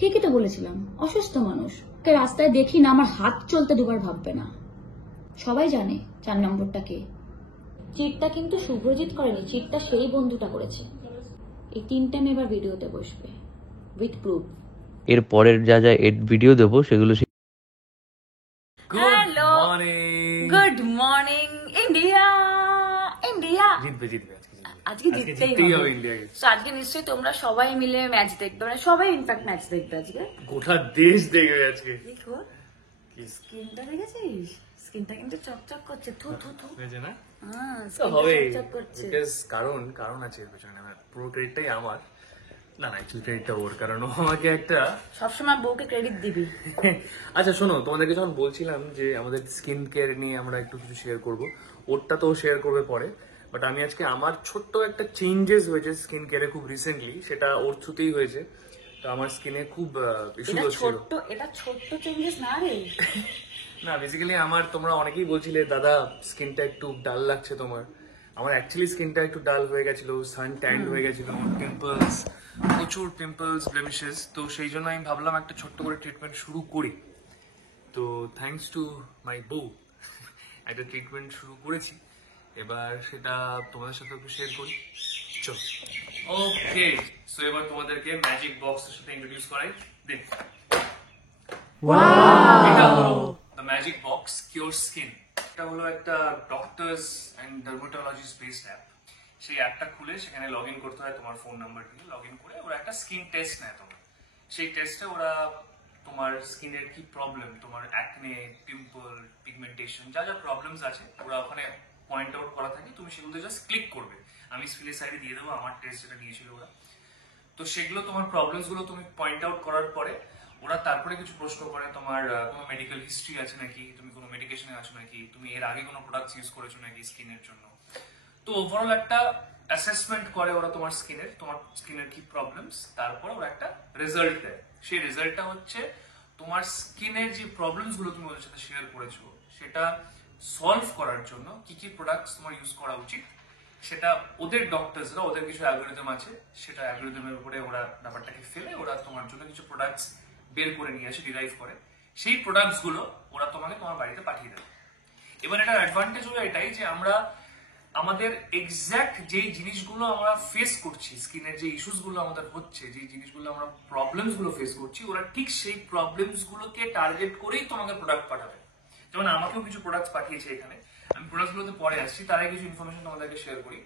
ঠিকই তো বলেছিলাম, অসুস্থ মানুষ কে রাস্তায় দেখি না আমার হাত চলতে দুবার ভাববে না। সবাই জানে 4 নম্বরটা কে। চিটটা কিন্তু শুভ্রজিৎ করেনি, চিটটা সেই বন্ধুটা করেছে। এই 3 টাইম এবার ভিডিওতে বসবে উইথ প্রুফ। এর পরের যা যা ভিডিও দেবো সেগুলো hello, good morning India. India জিতবে আজকে জিততেই হবে ইন্ডিয়াকে। তো আজকে নিশ্চয়ই তোমরা সবাই মিলে ম্যাচ দেখবে, মানে সবাই ইনফ্যাক্ট ম্যাচ দেখবে আজকে। গোটা দেশ দেখবে আজকে। দেখো স্কিনটা দেখেছিস, স্কিনটা কিন্তু চকচক করছে। থু থু থু হয়েছে না? হ্যাঁ, তো হবে, চকচক করছে। বিকজ কারণ আছে এর পেছনে। পুরো ক্রেডিটটাই আমার না, অ্যাকচুয়ালি ক্রেডিটটা ওর, কারণ ও আমাকে একটা সবসময় বউকে ক্রেডিট দিবি। আচ্ছা শোনো, তোমাদেরকে যখন বলছিলাম যে আমাদের স্কিন কেয়ার নিয়ে আমরা একটু কিছু শেয়ার করব, ওরটা তো শেয়ার করবে পরে, বাট আমি আজকে আমার ছোট্ট একটা চেঞ্জেস হয়েছে স্কিন কেয়ারে খুব রিসেন্টলি, সেটা ওর থ্রুতেই হয়েছে। তো আমার স্কিনে খুব ইস্যু হচ্ছিল। এটা ছোট্ট চেঞ্জেস না রে। না, বেসিক্যালি তোমরা অনেকেই বলছিলে দাদা স্কিনটা একটু ডাল লাগছে তোমার। আমার অ্যাকচুয়ালি স্কিনটা একটু ডাল হয়ে গেছিল, সান ট্যান্ড হয়ে গেছিল, পিম্পলস, প্রচুর পিম্পলস, ব্লেমিশেস। তো সেই জন্য আমি ভাবলাম একটা ছোট্ট করে ট্রিটমেন্ট শুরু করি। তো থ্যাঙ্কস টু মাই বউ একটা ট্রিটমেন্ট শুরু করেছি, এবার সেটা তোমাদের সাথে একটু শেয়ার করি। চলো, ওকে। সো এবার তোমাদেরকে ম্যাজিক বক্সের সাথে ইন্ট্রোডিউস করাই। দেখ, এটা হলো the magic box cure skin. এটা হলো একটা doctors and dermatologist based app. সেই অ্যাপটা খুলে সেখানে লগ ইন করতে হয় তোমার ফোন নাম্বার দিয়ে। লগ ইন করে ওরা একটা স্কিন টেস্ট নেয় তোমার। সেই টেস্টে ওরা তোমার স্কিনের কি প্রবলেম, তোমার অ্যাকনে, পিম্পল, পিগমেন্টেশন, যা যা প্রবলেমস আছে ওরা ওখানে পয়েন্ট আউট করা থাকে। তুমি সেগুলো জাস্ট ক্লিক করবে। আমি স্ক্রিনের সাইডে দিয়ে দেবো আমার টেস্ট যেটা নিয়েছিল ওরা। তো সেগুলো তোমার প্রবলেমস গুলো তুমি পয়েন্ট আউট করার পরে ওরা তারপরে কিছু প্রশ্ন করে, তোমার কোনো মেডিকেল হিস্ট্রি আছে নাকি, তুমি কোনো মেডিকেশনে আছো নাকি, তুমি এর আগে কোনো প্রোডাক্টস ইউজ করেছো নাকি স্কিনের জন্য। তো ওভারঅল একটা অ্যাসেসমেন্ট করে ওরা তোমার স্কিনের কি প্রবলেমস, তারপর ওরা একটা রেজাল্ট দেয়। সেই রেজাল্টটা হচ্ছে তোমার স্কিনের যে প্রবলেমস গুলো তুমি ওদের সাথে শেয়ার করেছো সেটা সলভ করার জন্য কি কি প্রোডাক্টস তোমার ইউজ করা উচিত। সেটা ওদের ডক্টরসরা, ওদের কিছু অ্যালগরিদম আছে, সেটা অ্যালগরিদমের উপরে ওরা ব্যাপারটাকে ফেলে ওরা তোমার জন্য কিছু প্রোডাক্টস বের করে নিয়ে আসে, ডিরাইভ করে। সেই প্রোডাক্টস গুলো ওরা তোমাকে তোমার বাড়িতে পাঠিয়ে দেবে। এবার এটার অ্যাডভান্টেজ হলো এটাই যে আমরা আমাদের এক্স্যাক্ট যেই জিনিসগুলো আমরা ফেস করছি, স্কিনের যে ইস্যুস গুলো আমাদের হচ্ছে, যে জিনিসগুলো আমরা প্রবলেমস গুলো ফেস করছি, ওরা ঠিক সেই প্রবলেমস গুলোকে টার্গেট করেই তোমাকে প্রোডাক্ট পাঠাবে। যেমন আমাকেও কিছু প্রোডাক্টস পাঠিয়েছে এখানে, আমি প্রোডাক্টস গুলোতে পরে আসছি, তার আগে কিছু ইনফরমেশন তোমাদেরকে শেয়ার করি।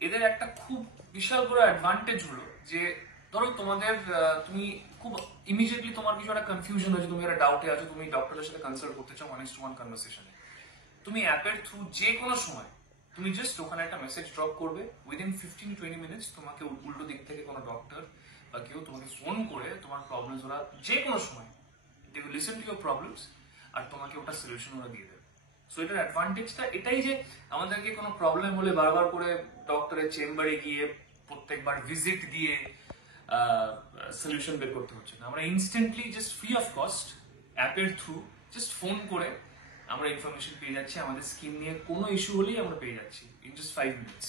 এদের একটা খুব বিশাল বড় অ্যাডভান্টেজ হলো যে ধরো তুমি খুব ইমিডিয়েটলি তোমার কিছু একটা কনফিউশন হয়েছে, তুমি একটা ডাউটে আছো, তুমি ডক্টরের সাথে কনসাল্ট করতে চাও 1:1 কনভারসেশনে। তুমি অ্যাপের থ্রু যে কোনো সময় তুমি জাস্ট ওখানে একটা মেসেজ ড্রপ করবে, উইদিন 15-20 মিনিটস তোমাকে উল্টো দিক থেকে কোনো ডক্টর বা কেউ তোমাকে ফোন করে তোমার প্রবলেমস ওরা যে কোনো সময় they will listen to your problems আর তোমাকে ওটা সলিউশন ওরা দিয়ে দেবে। সো এটার অ্যাডভান্টেজটা এটাই যে আমাদেরকে কোনো প্রবলেম হলে বারবার করে ডক্টরের চেম্বারে গিয়ে প্রত্যেকবার ভিজিট দিয়ে সলিউশন বের করতে হচ্ছে না। আমরা instantly just free of cost অ্যাপের থ্রু জাস্ট ফোন করে আমরা ইনফরমেশন পেয়ে যাচ্ছি। আমাদের স্কিন নিয়ে কোনো ইস্যু হলেই আমরা পেয়ে যাচ্ছি ইন জাস্ট 5 মিনিটস।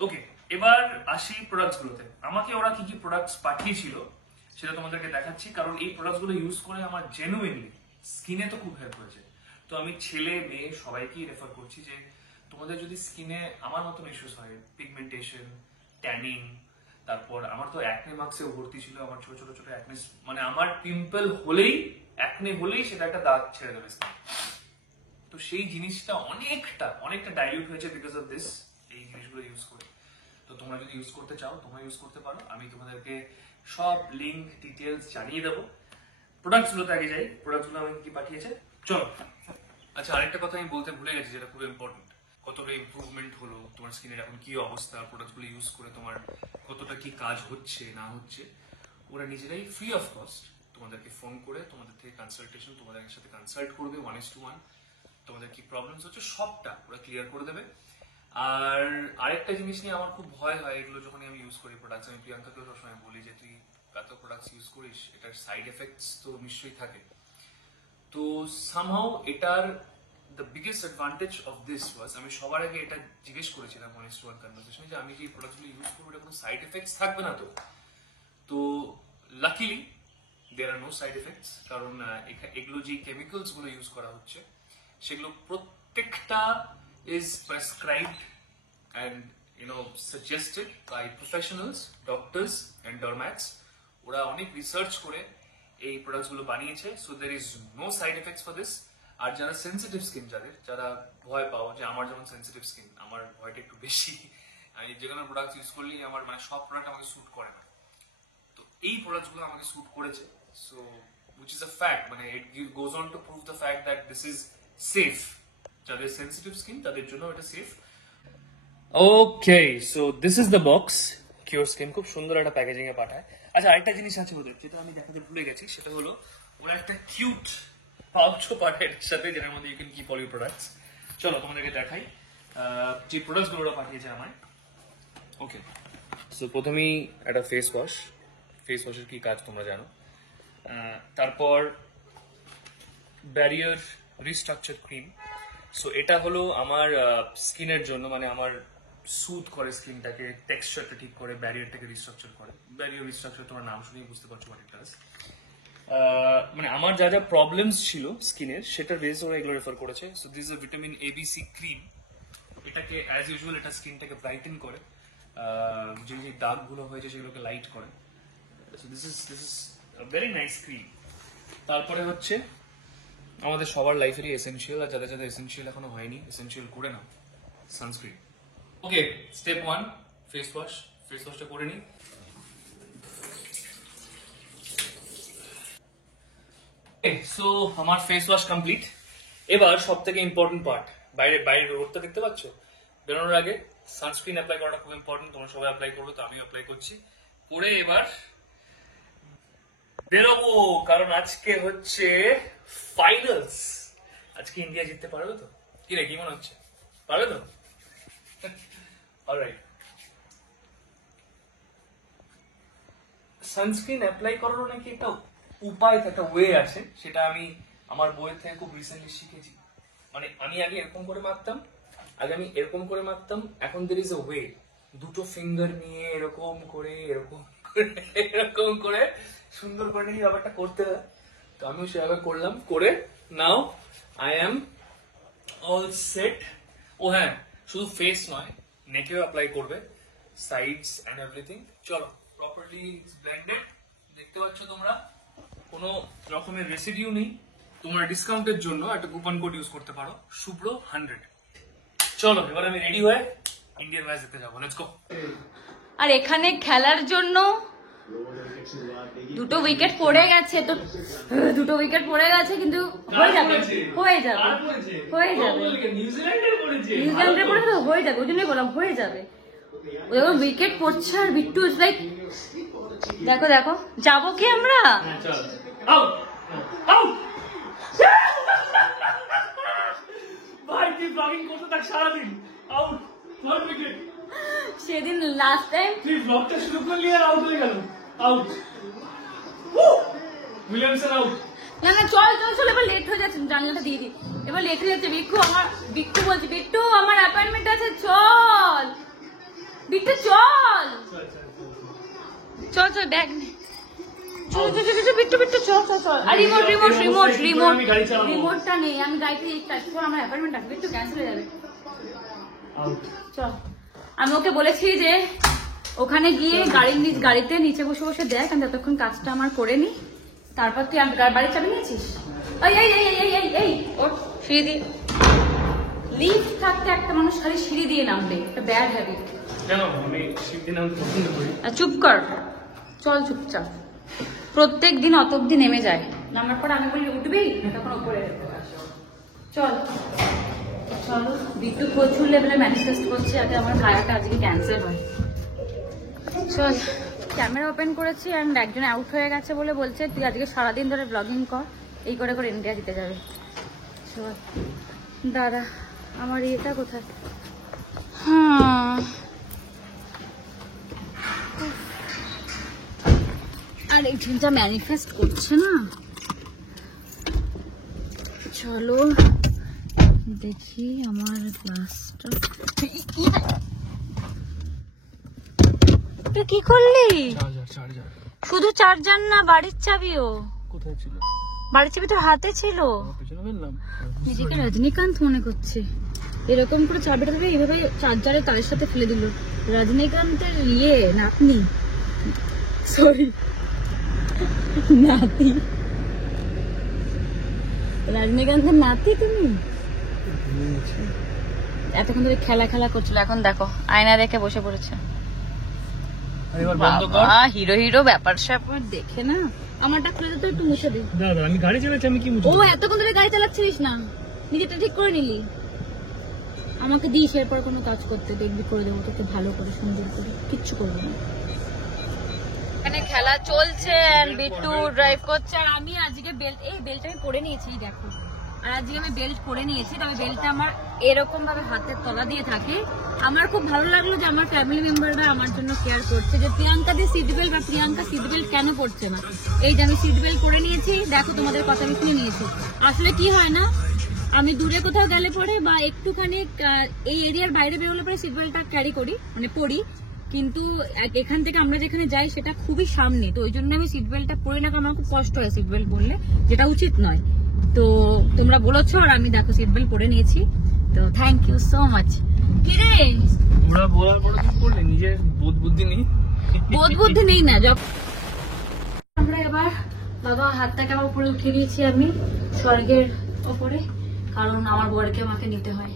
ওকে, এবার আসি প্রোডাক্টস গুলোতে। আমাকে ওরা কি কি প্রোডাক্টস পাঠিয়েছিল সেটা তোমাদেরকে দেখাচ্ছি, কারণ এই প্রোডাক্টস গুলো ইউজ করে আমার জেনুইনলি স্কিনে তো খুব হেল্প হয়েছে। তো আমি ছেলে মেয়ে সবাইকেই রেফার করছি যে তোমাদের যদি স্কিনে আমার মতন ইস্যুস হয়, পিগমেন্টেশন, ট্যানিং, তারপর আমার তো অ্যাকনে মার্কসে ভর্তি ছিল, আমার ছোট ছোট ছোট অ্যাকনে, মানে আমার পিম্পল হলেই, অ্যাকনে হলেই সেটা একটা দাগ ছেড়ে দেবে স্কিন। তো সেই জিনিসটা অনেকটা ডাইলিউট হয়েছে বিকজ অফ দিস, এই জিনিসগুলো ইউজ করে। তো তোমরা যদি ইউজ করতে চাও তোমরা ইউজ করতে পারো। আমি তোমাদেরকে সব লিঙ্ক ডিটেলস জানিয়ে দেবো। প্রোডাক্টস গুলোতে আগে যাই, প্রোডাক্টস গুলো আমাকে কি পাঠিয়েছে চলো। আচ্ছা, আরেকটা কথা আমি বলতে ভুলে গেছি যেটা খুব ইম্পর্টেন্ট। কতটা ইমপ্রুভমেন্ট হলো তোমার স্কিনের, এখন কি অবস্থা, প্রোডাক্টস গুলো ইউজ করে তোমার কতটা কি কাজ হচ্ছে না হচ্ছে, ওরা নিজেরাই ফ্রি অফ কস্ট তোমাদেরকে ফোন করে তোমাদের থেকে কনসালটেশন, তোমাদের সাথে কনসাল্ট করবে 1:1। তোমাদের কি প্রবলেমস হচ্ছে সবটা ওরা ক্লিয়ার করে দেবে। আর আরেকটা জিনিস নিয়ে আমার খুব ভয় হয়, এগুলো যখন আমি ইউজ করি প্রোডাক্টস, আমি প্রিয়াঙ্কাকেও সবসময় বলি যে তুই এত প্রোডাক্টস ইউজ করিস, এটার সাইড এফেক্টস তো নিশ্চয়ই থাকে। তো সামহাউ এটার the biggest advantage of this was, আমি সবার আগে এটা জিজ্ঞেস করেছিলাম অন ওয়ান কনভারসেশনে যে আমি যে প্রোডাক্টগুলো ইউজ করবো এটা কোনো সাইড এফেক্টস থাকবে না তো? তো লাকিলি দেয়ার আর নো সাইড এফেক্টস, কারণ এগুলো যে কেমিক্যালস গুলো ইউজ করা হচ্ছে সেগুলো প্রত্যেকটা is prescribed and suggested by professionals, doctors and dermats. ওরা অনেক রিসার্চ করে এই প্রোডাক্টস গুলো বানিয়েছে, so there is no side effects for this. আর যারা সেন্সিটিভ স্কিন, যারা ভয় পাও, যে আমার যেমন সেন্সিটিভ স্কিন, আমার ভয়টা একটু বেশি, আমি যে কোনো প্রোডাক্ট ইউজ করলেই আমার সব প্রোডাক্ট আমাকে স্যুট করে না, তো এই প্রোডাক্টস গুলো আমাকে স্যুট করেছে। So which is a fact, মানে it goes on to prove the fact that this is safe. যাদের সেন্সিটিভ স্কিন তাদের জন্য এটা safe. Okay, so this is the box cure skin, খুব সুন্দর একটা প্যাকেজিং এ পাঠায়। আচ্ছা, আরেকটা জিনিস আছে ওদের যেটা আমি দেখাতে ভুলে গেছি, সেটা হলো ওরা একটা কিউট পাউচও পাঠায় এর সাথে, যেটার মধ্যে you can keep all your products. চলো তোমাদেরকে দেখাই যে প্রোডাক্টস গুলো ওরা পাঠিয়েছে আমায়। ওকে, সো প্রথমেই একটা ফেস ওয়াশের কি কাজ তোমরা জানো। তারপর ব্যারিয়ার রিস্ট্রাকচার ক্রিম। সো এটা হলো আমার স্কিনের জন্য, মানে আমার সুথ করে স্কিনটাকে, টেক্সচারটা ঠিক করে, ব্যারিয়ারটাকে রিস্ট্রাকচার করে। ব্যারিয়ার রিস্ট্রাকচার তোমার নাম শুনেই বুঝতে পারছো হোয়াট ইট ডাজ। মানে আমার যা যা প্রবলেমস ছিল স্কিনের সেটার বেসে ওরা এগুলো রেফার করেছে। So this is vitamin ABC cream. এটাকে অ্যাজ ইউজুয়াল এটা স্কিনটাকে ব্রাইটেন করে, যে যে দাগগুলো হয়েছে সেগুলোকে লাইট করে। So this is very nice cream. তারপরে হচ্ছে আমাদের সবার লাইফেরই এসেনশিয়াল, আর যাদের যাদের এসেনশিয়াল এখনো হয়নি, এসেনশিয়াল করে নাও, সানস্ক্রিন। ওকে, স্টেপ 1 ফেস ওয়াশটা করে নিই। সো আমার ফেস ওয়াশ কমপ্লিট। এবার সব থেকে ইম্পর্টেন্ট পার্ট, বাইরে রোদটা দেখতে পাচ্ছ, বেরোনোর আগে সানস্ক্রিন অ্যাপ্লাই করাটা খুব ইম্পর্টেন্ট। তোমরা সবাই অ্যাপ্লাই করবে, তো আমিও অ্যাপ্লাই করছি। করে এবার বেরোবো, কারণ আজকে হচ্ছে ফাইনালস। আজকে ইন্ডিয়া জিততে পারবে তো? কি রে, কি মনে হচ্ছে, পারবে তো? অলরাইট, সানস্ক্রিন অ্যাপ্লাই করারও নাকি একটা উপায়, একটা ওয়ে আছে, সেটা আমি আমার বইয়ের থেকে খুব রিসেন্টলি শিখেছি। মানে আমি আগে এরকম করে মাখতাম, এখন দের ইজ এ ওয়ে, দুটো ফিঙ্গার নিয়ে এরকম করে সুন্দর করে নিয়ে ব্যাপারটা করতে হয়। তো আমিও সেভাবে করলাম, করে now I am all set. ও হ্যাঁ, শুধু ফেস নয়, নেকেও অ্যাপ্লাই করবে, সাইডস এন্ড এভরিথিং। চলো, প্রপারলি ব্লেন্ডেড, দেখতে পাচ্ছ তোমরা, কোনো রকমের রেসিডিউ নেই। তোমরা ডিসকাউন্টের জন্য একটা কুপন কোড ইউজ করতে পারো, শুভ্র 100। চলো, এবার আমি রেডি হয়ে ইন্ডিয়ান ম্যাচ দেখতে যাবো, লেটস গো। আর এখানে খেলার জন্য দুটো উইকেট পড়ে গেছে, তো দুটো উইকেট পড়ে গেছে, কিন্তু হয়ে যাবে নিউজিল্যান্ডের পড়ে তো হয়ে যাবে, ওই জন্যই বললাম হয়ে যাবে। ওদের উইকেট পড়ছে আর বিট্টু ইজ লাইক, দেখো যাবো কি আমরা? সারাদিন সেদিন লাস্ট টাইম তুই ব্লগটা শুরু করলি আর আউট হয়ে গেল, আউট, উইলিয়ামসন আউট। না চল, এবার লেট হয়ে যাচ্ছে, জানলাটা দিয়ে দিই, এবার লেট হয়ে যাচ্ছে। বিট্টু বলছে, বিট্টু আমার অ্যাপয়েন্টমেন্ট আছে, চল বিট্টু চল ব্যাগ নে, বিট্টু চল। আর রিমোটটা নেই, আমি গাড়িতে আমার অ্যাপয়েন্টমেন্ট আছে, বিট্টু ক্যান্সেল হয়ে যাবে, চল। আমি ওকে বলেছি যে ওখানে গিয়ে গাড়িতে নিচে বসে দেখ, আমি ততক্ষণ কাজটা আমার করে নি, তারপর তুই বাড়ির চাবি নিয়েছিস? এই সিঁড়ি দিয়ে লিফট থাকতে একটা মানুষ খালি সিঁড়ি দিয়ে নামবে, একটা ব্যাড হ্যাবিট। চুপ কর, চল চুপচাপ। প্রত্যেক দিন অত অব্দি নেমে যায়, নামার পর আমি বলি উঠবি, তখন ওপরে চল। চলো, বিট্টু প্রচুর লেভেলে ম্যানিফেস্ট করছে যাতে আমার খায়াটা আজকে ক্যান্সেল হয়। চল, ক্যামেরা ওপেন করেছি অ্যান্ড একজন আউট হয়ে গেছে বলে বলছে তুই আজকে সারাদিন ধরে ব্লগিং কর, এই করে ইন্ডিয়া জিতে যাবে। চল দাদা, আমার ইয়েটা কোথায়? হ্যাঁ, আর এই যা ম্যানিফেস্ট করছে না। চলো দেখি আমার গ্লাসটা। তুই কি করলি? শুধু চার্জার না, বাড়ির চাবিও কোথায় ছিল? বাড়ির চাবি তোর হাতে ছিল। নিজেকে রজনীকান্ত মনে করছে, এরকম করে চাবিটা ধরে এইভাবে চার্জারের তারের সাথে ফেলে দিল। রজনীকান্তের নাতনি, সরি নাতি, রজনীকান্তের নাতি তুমি। এতক্ষণ ধরে খেলা খেলা করছিল, এখন দেখো আয়না রেখে বসে পড়েছে। হিরো হিরো ব্যাপার স্যাপার দেখে না। আমারটা খুলে তো একটু মুছে দে। দাদা আমি গাড়ি চালাচ্ছি, আমি কি মুছবো? ও এতক্ষণ ধরে গাড়ি চালাচ্ছিস না, নিজেটা ঠিক করে নিলি। আমাকে দিস এরপর কোনো কাজ করতে, দেখবি করে দেবো তোকে ভালো করে, সুন্দর করে, কিচ্ছু করবো না। এখানে খেলা চলছে, বিট্টু ড্রাইভ করছে, আর আমি আজকে বেল্ট আমি পরে নিয়েছি, দেখো। আর আজকে আমি বেল্ট পরে নিয়েছি, তবে বেল্টটা আমার এরকম ভাবে হাতের তলা দিয়ে থাকে। আমার খুব ভালো লাগলো যে আমার ফ্যামিলি মেম্বাররা আমার জন্য কেয়ার করছে, যে প্রিয়াঙ্কা দিয়ে সিট বেল্ট বা প্রিয়াঙ্কা সিট বেল্ট কেন পড়ছে না। এই যে আমি সিট বেল্ট পরে নিয়েছি, দেখো তোমাদের কথা আমি শুনে নিয়েছি। আসলে কি হয় না, আমি দূরে কোথাও গেলে পরে বা একটুখানি এই এরিয়ার বাইরে বেরোলে পরে সিট বেল্টটা ক্যারি করি, মানে পরি, কিন্তু এখান থেকে আমরা যেখানে যাই সেটা খুবই সামনে, তো ওই জন্য আমি সিট বেল্টটা পরি না, কারণ আমার খুব কষ্ট হয় সিট বেল্ট পরলে, যেটা উচিত নয়। তো তোমরা বলেছো আর আমি দেখো সিট বেল্ট পরে নিয়েছি, তো থ্যাংক ইউ সো মাচ। কিরে ওরা বলার পরে কি করলে? নিজের বোধ বুদ্ধি নেই না। যখন আমরা এবার বাবা হাতটাকে আমার উপরে উঠিয়ে দিয়েছি আমি স্বর্গের ওপরে, কারণ আমার বরকে আমাকে নিতে হয়।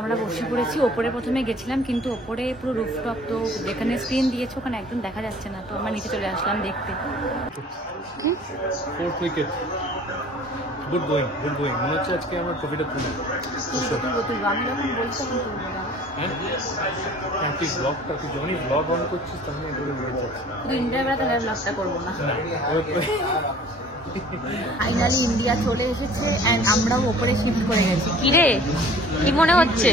আমরা বসে পড়েছি ওপরে, প্রথমে গেছিলাম কিন্তু ওপরে পুরো রুফটপ, তো যেখানে স্ক্রিন দিয়েছে ওখানে একদম দেখা যাচ্ছে না, তো আমরা নিচে চলে আসলাম দেখতে। গুড গোয়িং মনে হচ্ছে আজকে আমার কফিটা তুলবো। আমি যখন বলছি তখন তুলবো না। হ্যাঁ তুই ব্লগটা, তুই যখনই ব্লগ অন করছিস তখন এগুলো বলে যাচ্ছিস। শুধু ইন্ডিয়ার বেলা তাহলে ব্লগটা করবো না। ফাইনালি ইন্ডিয়া চলে এসেছে এন্ড আমরাও ওপরে শিফট করে গেছি। কিরে কি মনে হচ্ছে?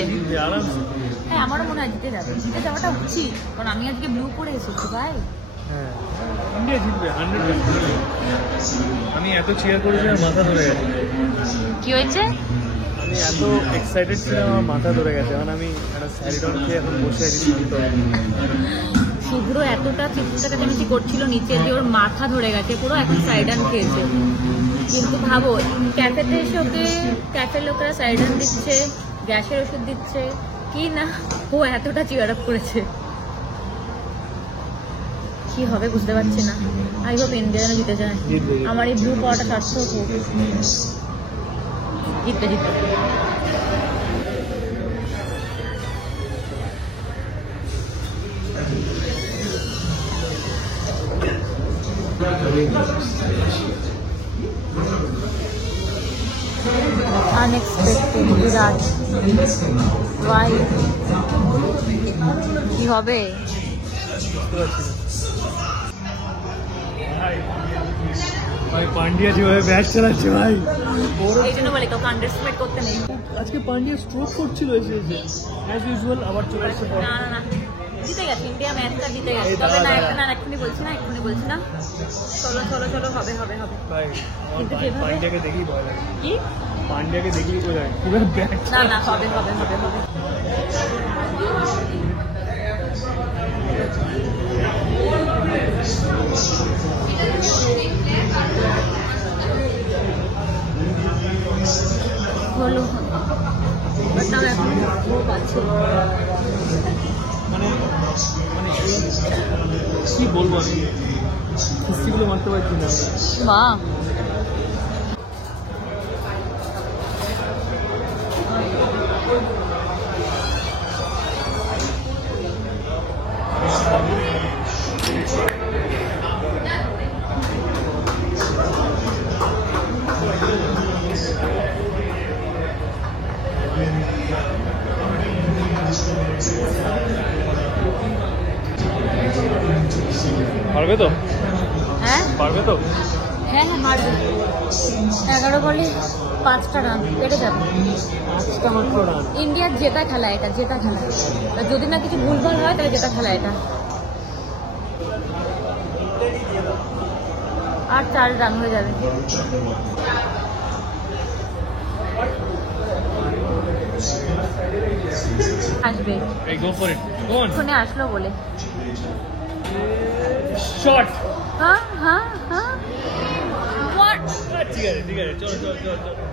হ্যাঁ আমারও মনে হয় জিতে যাবে, জিতে যাওয়াটা উচিত, কারণ আমি আজকে ব্লু পরে এসেছি ভাই। হ্যাঁ ইন্ডিয়া জিতবে 100%। আমি এত চিয়ার করেছি আর মাথা ধরে গেছে। কি হয়েছে? আমি এত এক্সাইটেড ছিলাম, আমার মাথা ধরে গেছে। এখন আমি একটা স্যারিডন খেয়ে এখন বসে আছি শান্ত। শুভ্র এতটা চিৎকার করছিল নিচে যে ওর মাথা ধরে গেছে পুরো, এখন সাইডান খেয়েছে। কিন্তু ভাবো ক্যাফেতে এসে ওকে ক্যাফের লোকেরা সাইডান দিচ্ছে, গ্যাসের ওষুধ দিচ্ছে, কি না ও এতটা চিয়ার আপ করেছে। কি হবে বুঝতে পারছি না। আই হোপ ইন্ডিয়া যেন জিতে যায়, আমার এই ব্লু পাওয়াটা সার্থক হোক। জিতবে আনএক্সপেক্টেড বিরাট। ওয়াই কি হবে? ভাই পান্ডিয়া যেভাবে ব্যাট চালাচ্ছে ভাই, এই জন্য বলে কাউকে আন্ডারস্টিমেট করতে নেই। আজকে পান্ডিয়া স্ট্রোক করছিল এসে অ্যাজ ইউজুয়াল, আবার চলে আসছে। না জিতে গেছে ইন্ডিয়া, ম্যাচটা জিতে গেছে। তবে না এখন আর এক্ষুনি বলছি না, চলো হবে ভাই কিন্তু পান্ডিয়াকে দেখি ভয় লাগে। কি পান্ডিয়াকে দেখলেই বোঝা যায় কিভাবে ব্যাট। না হবে হলো, বাট তাও এখন খুব আছে। মানে কি বলবো, আমি কিস্তিগুলো মারতে পারছি না। মা পারবে তো? হ্যাঁ পারবে তো? হ্যাঁ মারবে। 11 বলে 5টা রান পেরে যাবে। ইন্ডিয়ার জেতা খেলা এটা, যদি না কিছু ভুলভাল হয় তাহলে জেতা খেলা এটা। আর 4 রান হয়ে যাবে। আসবে ফোনে আসলো বলে শট। হ্যাঁ হ্যাঁ হ্যাঁ ঠিক আছে ঠিক আছে, চলো চলো চলো চলো।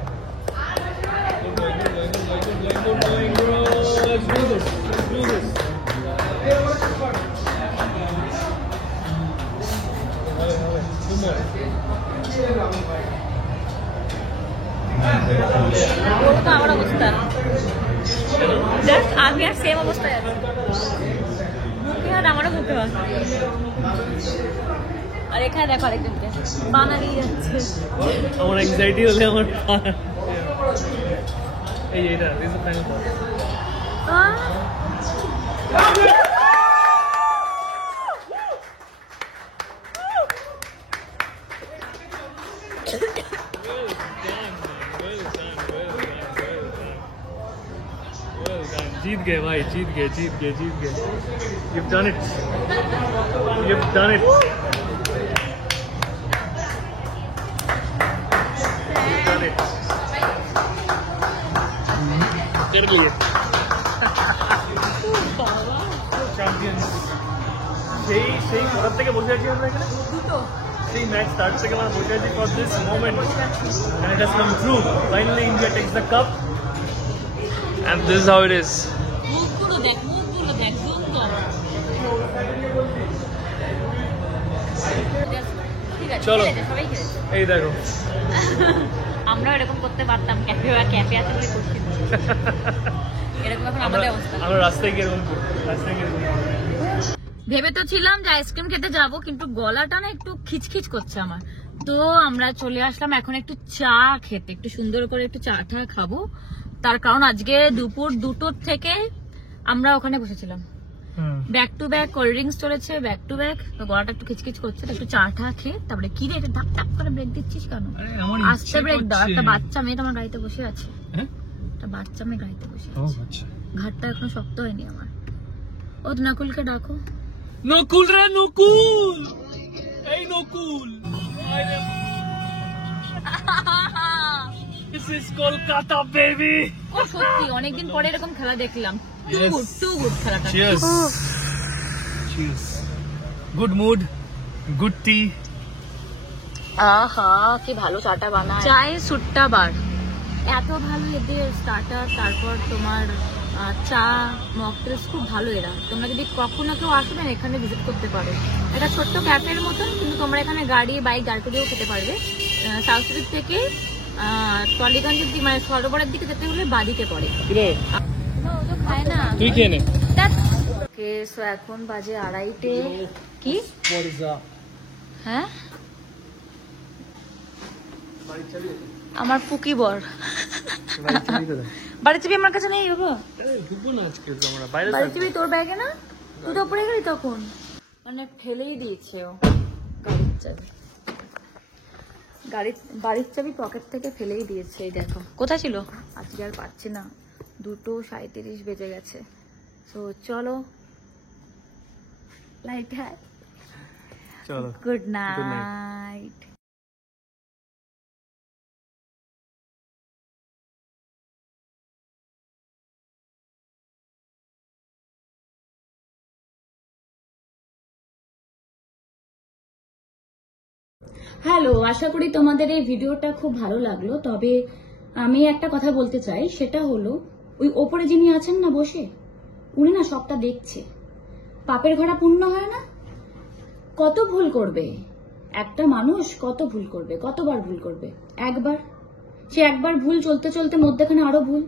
আমার অবস্থা আমি আর সেম অবস্থায় আছি, বুকে হাত আমারও বুকে হাত। আর এখানে দেখো আরেকজনকে বানা নিয়ে যাচ্ছে। আমার অ্যাংজাইটি হলে আমার এই এটা দিস ইজ ফাইনাল বল। जीत गए भाई, जीत गए जीत गए जीत गए। You've done it, you've done it, you've done it, कर लिए চ্যাম্পিয়ন্স। সেই সেই কোথা থেকে বসে আছি আমরা এখানে, সেই ম্যাচ স্টার্ট থেকে আমরা বসে আছি for this moment, and it has come true. Finally India takes the cup and this is how it is. চলো এই দেখো আমরা এরকম করতে পারতাম, ক্যাফে ক্যাফে আছে বলে করছি এরকম। এখন আমাদের অবস্থা, আমরা রাস্তায় গিয়ে এরকম করবো, রাস্তায় গিয়ে এরকম করবো। ভেবে তো ছিলাম যে আইসক্রিম খেতে যাব, কিন্তু গলাটা না একটু খিচখিচ করছে আমার। তো আমরা চলে আসলাম এখন একটু চা খেতে, একটু সুন্দর করে একটু চা টা খাবো। তার কারণ আজকে দুপুর 2টোর থেকে আমরা ওখানে বসেছিলাম, back to back cold drinks চলেছে, ব্যাক টু ব্যাক। তো গলাটা একটু খিচখিচ করছে, একটু চা টা খেয়ে তারপরে কি রে ধাপ ধাপ করে ব্রেক দিচ্ছিস কেন? আস্তে ব্রেক দাও। একটা বাচ্চা মেয়ে তোমার গাড়িতে বসে আছে, একটা বাচ্চা মেয়ে গাড়িতে বসে আছে, ঘাটটা এখনো শক্ত হয়নি আমার। ও নকুলকে ডাকো। নকুল রে নকুল, এই Nakul, this is Kolkata baby. ও সত্যি অনেকদিন পরে এরকম খেলা দেখলাম। টু গুড খেলাটা। Cheers. Cheers. Good mood, good tea. আহা কি ভালো চাটা বানায়, চায়ে সুট্টা বার এত ভালো এদের স্টার্টার, তারপর তোমার চা মকটেলস খুব ভালো এরা। তোমরা যদি কখনো কেউ আসো না এখানে ভিজিট করতে পারো। এটা ছোট্ট ক্যাফের মতন, কিন্তু তোমরা এখানে গাড়ি বাইক দাঁড় করেও খেতে পারবে। সাউথ স্ট্রিট থেকে টলিগঞ্জের দিকে মানে সরোবরের দিকে যেতে হলে বাদিকে পড়ে। খায় না তুই খেয়ে নে। ওকে সো এখন বাজে 2:30। কি হ্যাঁ আমার পুকি বর বাড়ির চাবি আমার কাছে নেই বাবা। বাড়ির চাবি তোর ব্যাগে না, তুই তো পড়ে গেলি তখন, মানে ঠেলেই দিয়েছে ও গাড়ির চাবি। বাড়ির চাবি পকেট থেকে ফেলেই দিয়েছে। এই দেখো কোথায় ছিল, আজকে আর পাচ্ছি না। 2:37 বেজে গেছে। তো চলো লাইট হ্যাঁ, চলো গুড নাইট। হ্যালো, আশা করি তোমাদের এই ভিডিওটা খুব ভালো লাগলো। তবে আমি একটা কথা বলতে চাই, সেটা হলো ওই ওপরে যিনি আছেন না বসে, উনি না সবটা দেখছে। পাপের ঘোড়া পূর্ণ হয় না, কত ভুল করবে একটা মানুষ, কত ভুল করবে, কতবার ভুল করবে। একবার সে একবার ভুল চলতে চলতে মধ্যখানে আরো ভুল,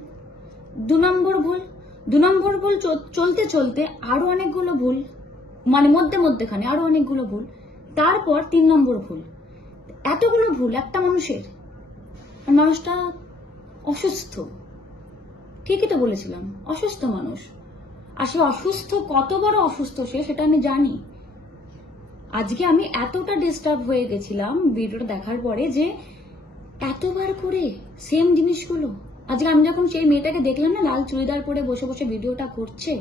2 নম্বর ভুল, 2 নম্বর ভুল চলতে চলতে আরো অনেকগুলো ভুল, মানে মধ্যখানে আরো অনেকগুলো ভুল, তারপর 3 নম্বর ভুল। এতগুলো ভুল একটা মানুষের, মানুষটা অসুস্থ। ঠিকই তো বলেছিলাম, অসুস্থ মানুষ। আর সে অসুস্থ, কত বড় অসুস্থ সে, সেটা আমি জানি। আজকে আমি এতটা ডিস্টার্ব হয়ে গেছিলাম ভিডিওটা দেখার পরে, যে এতবার করে সেম জিনিসগুলো। আজকে আমি যখন সেই মেয়েটাকে দেখলাম না লাল চুড়িদার পরে বসে বসে ভিডিওটা করছে,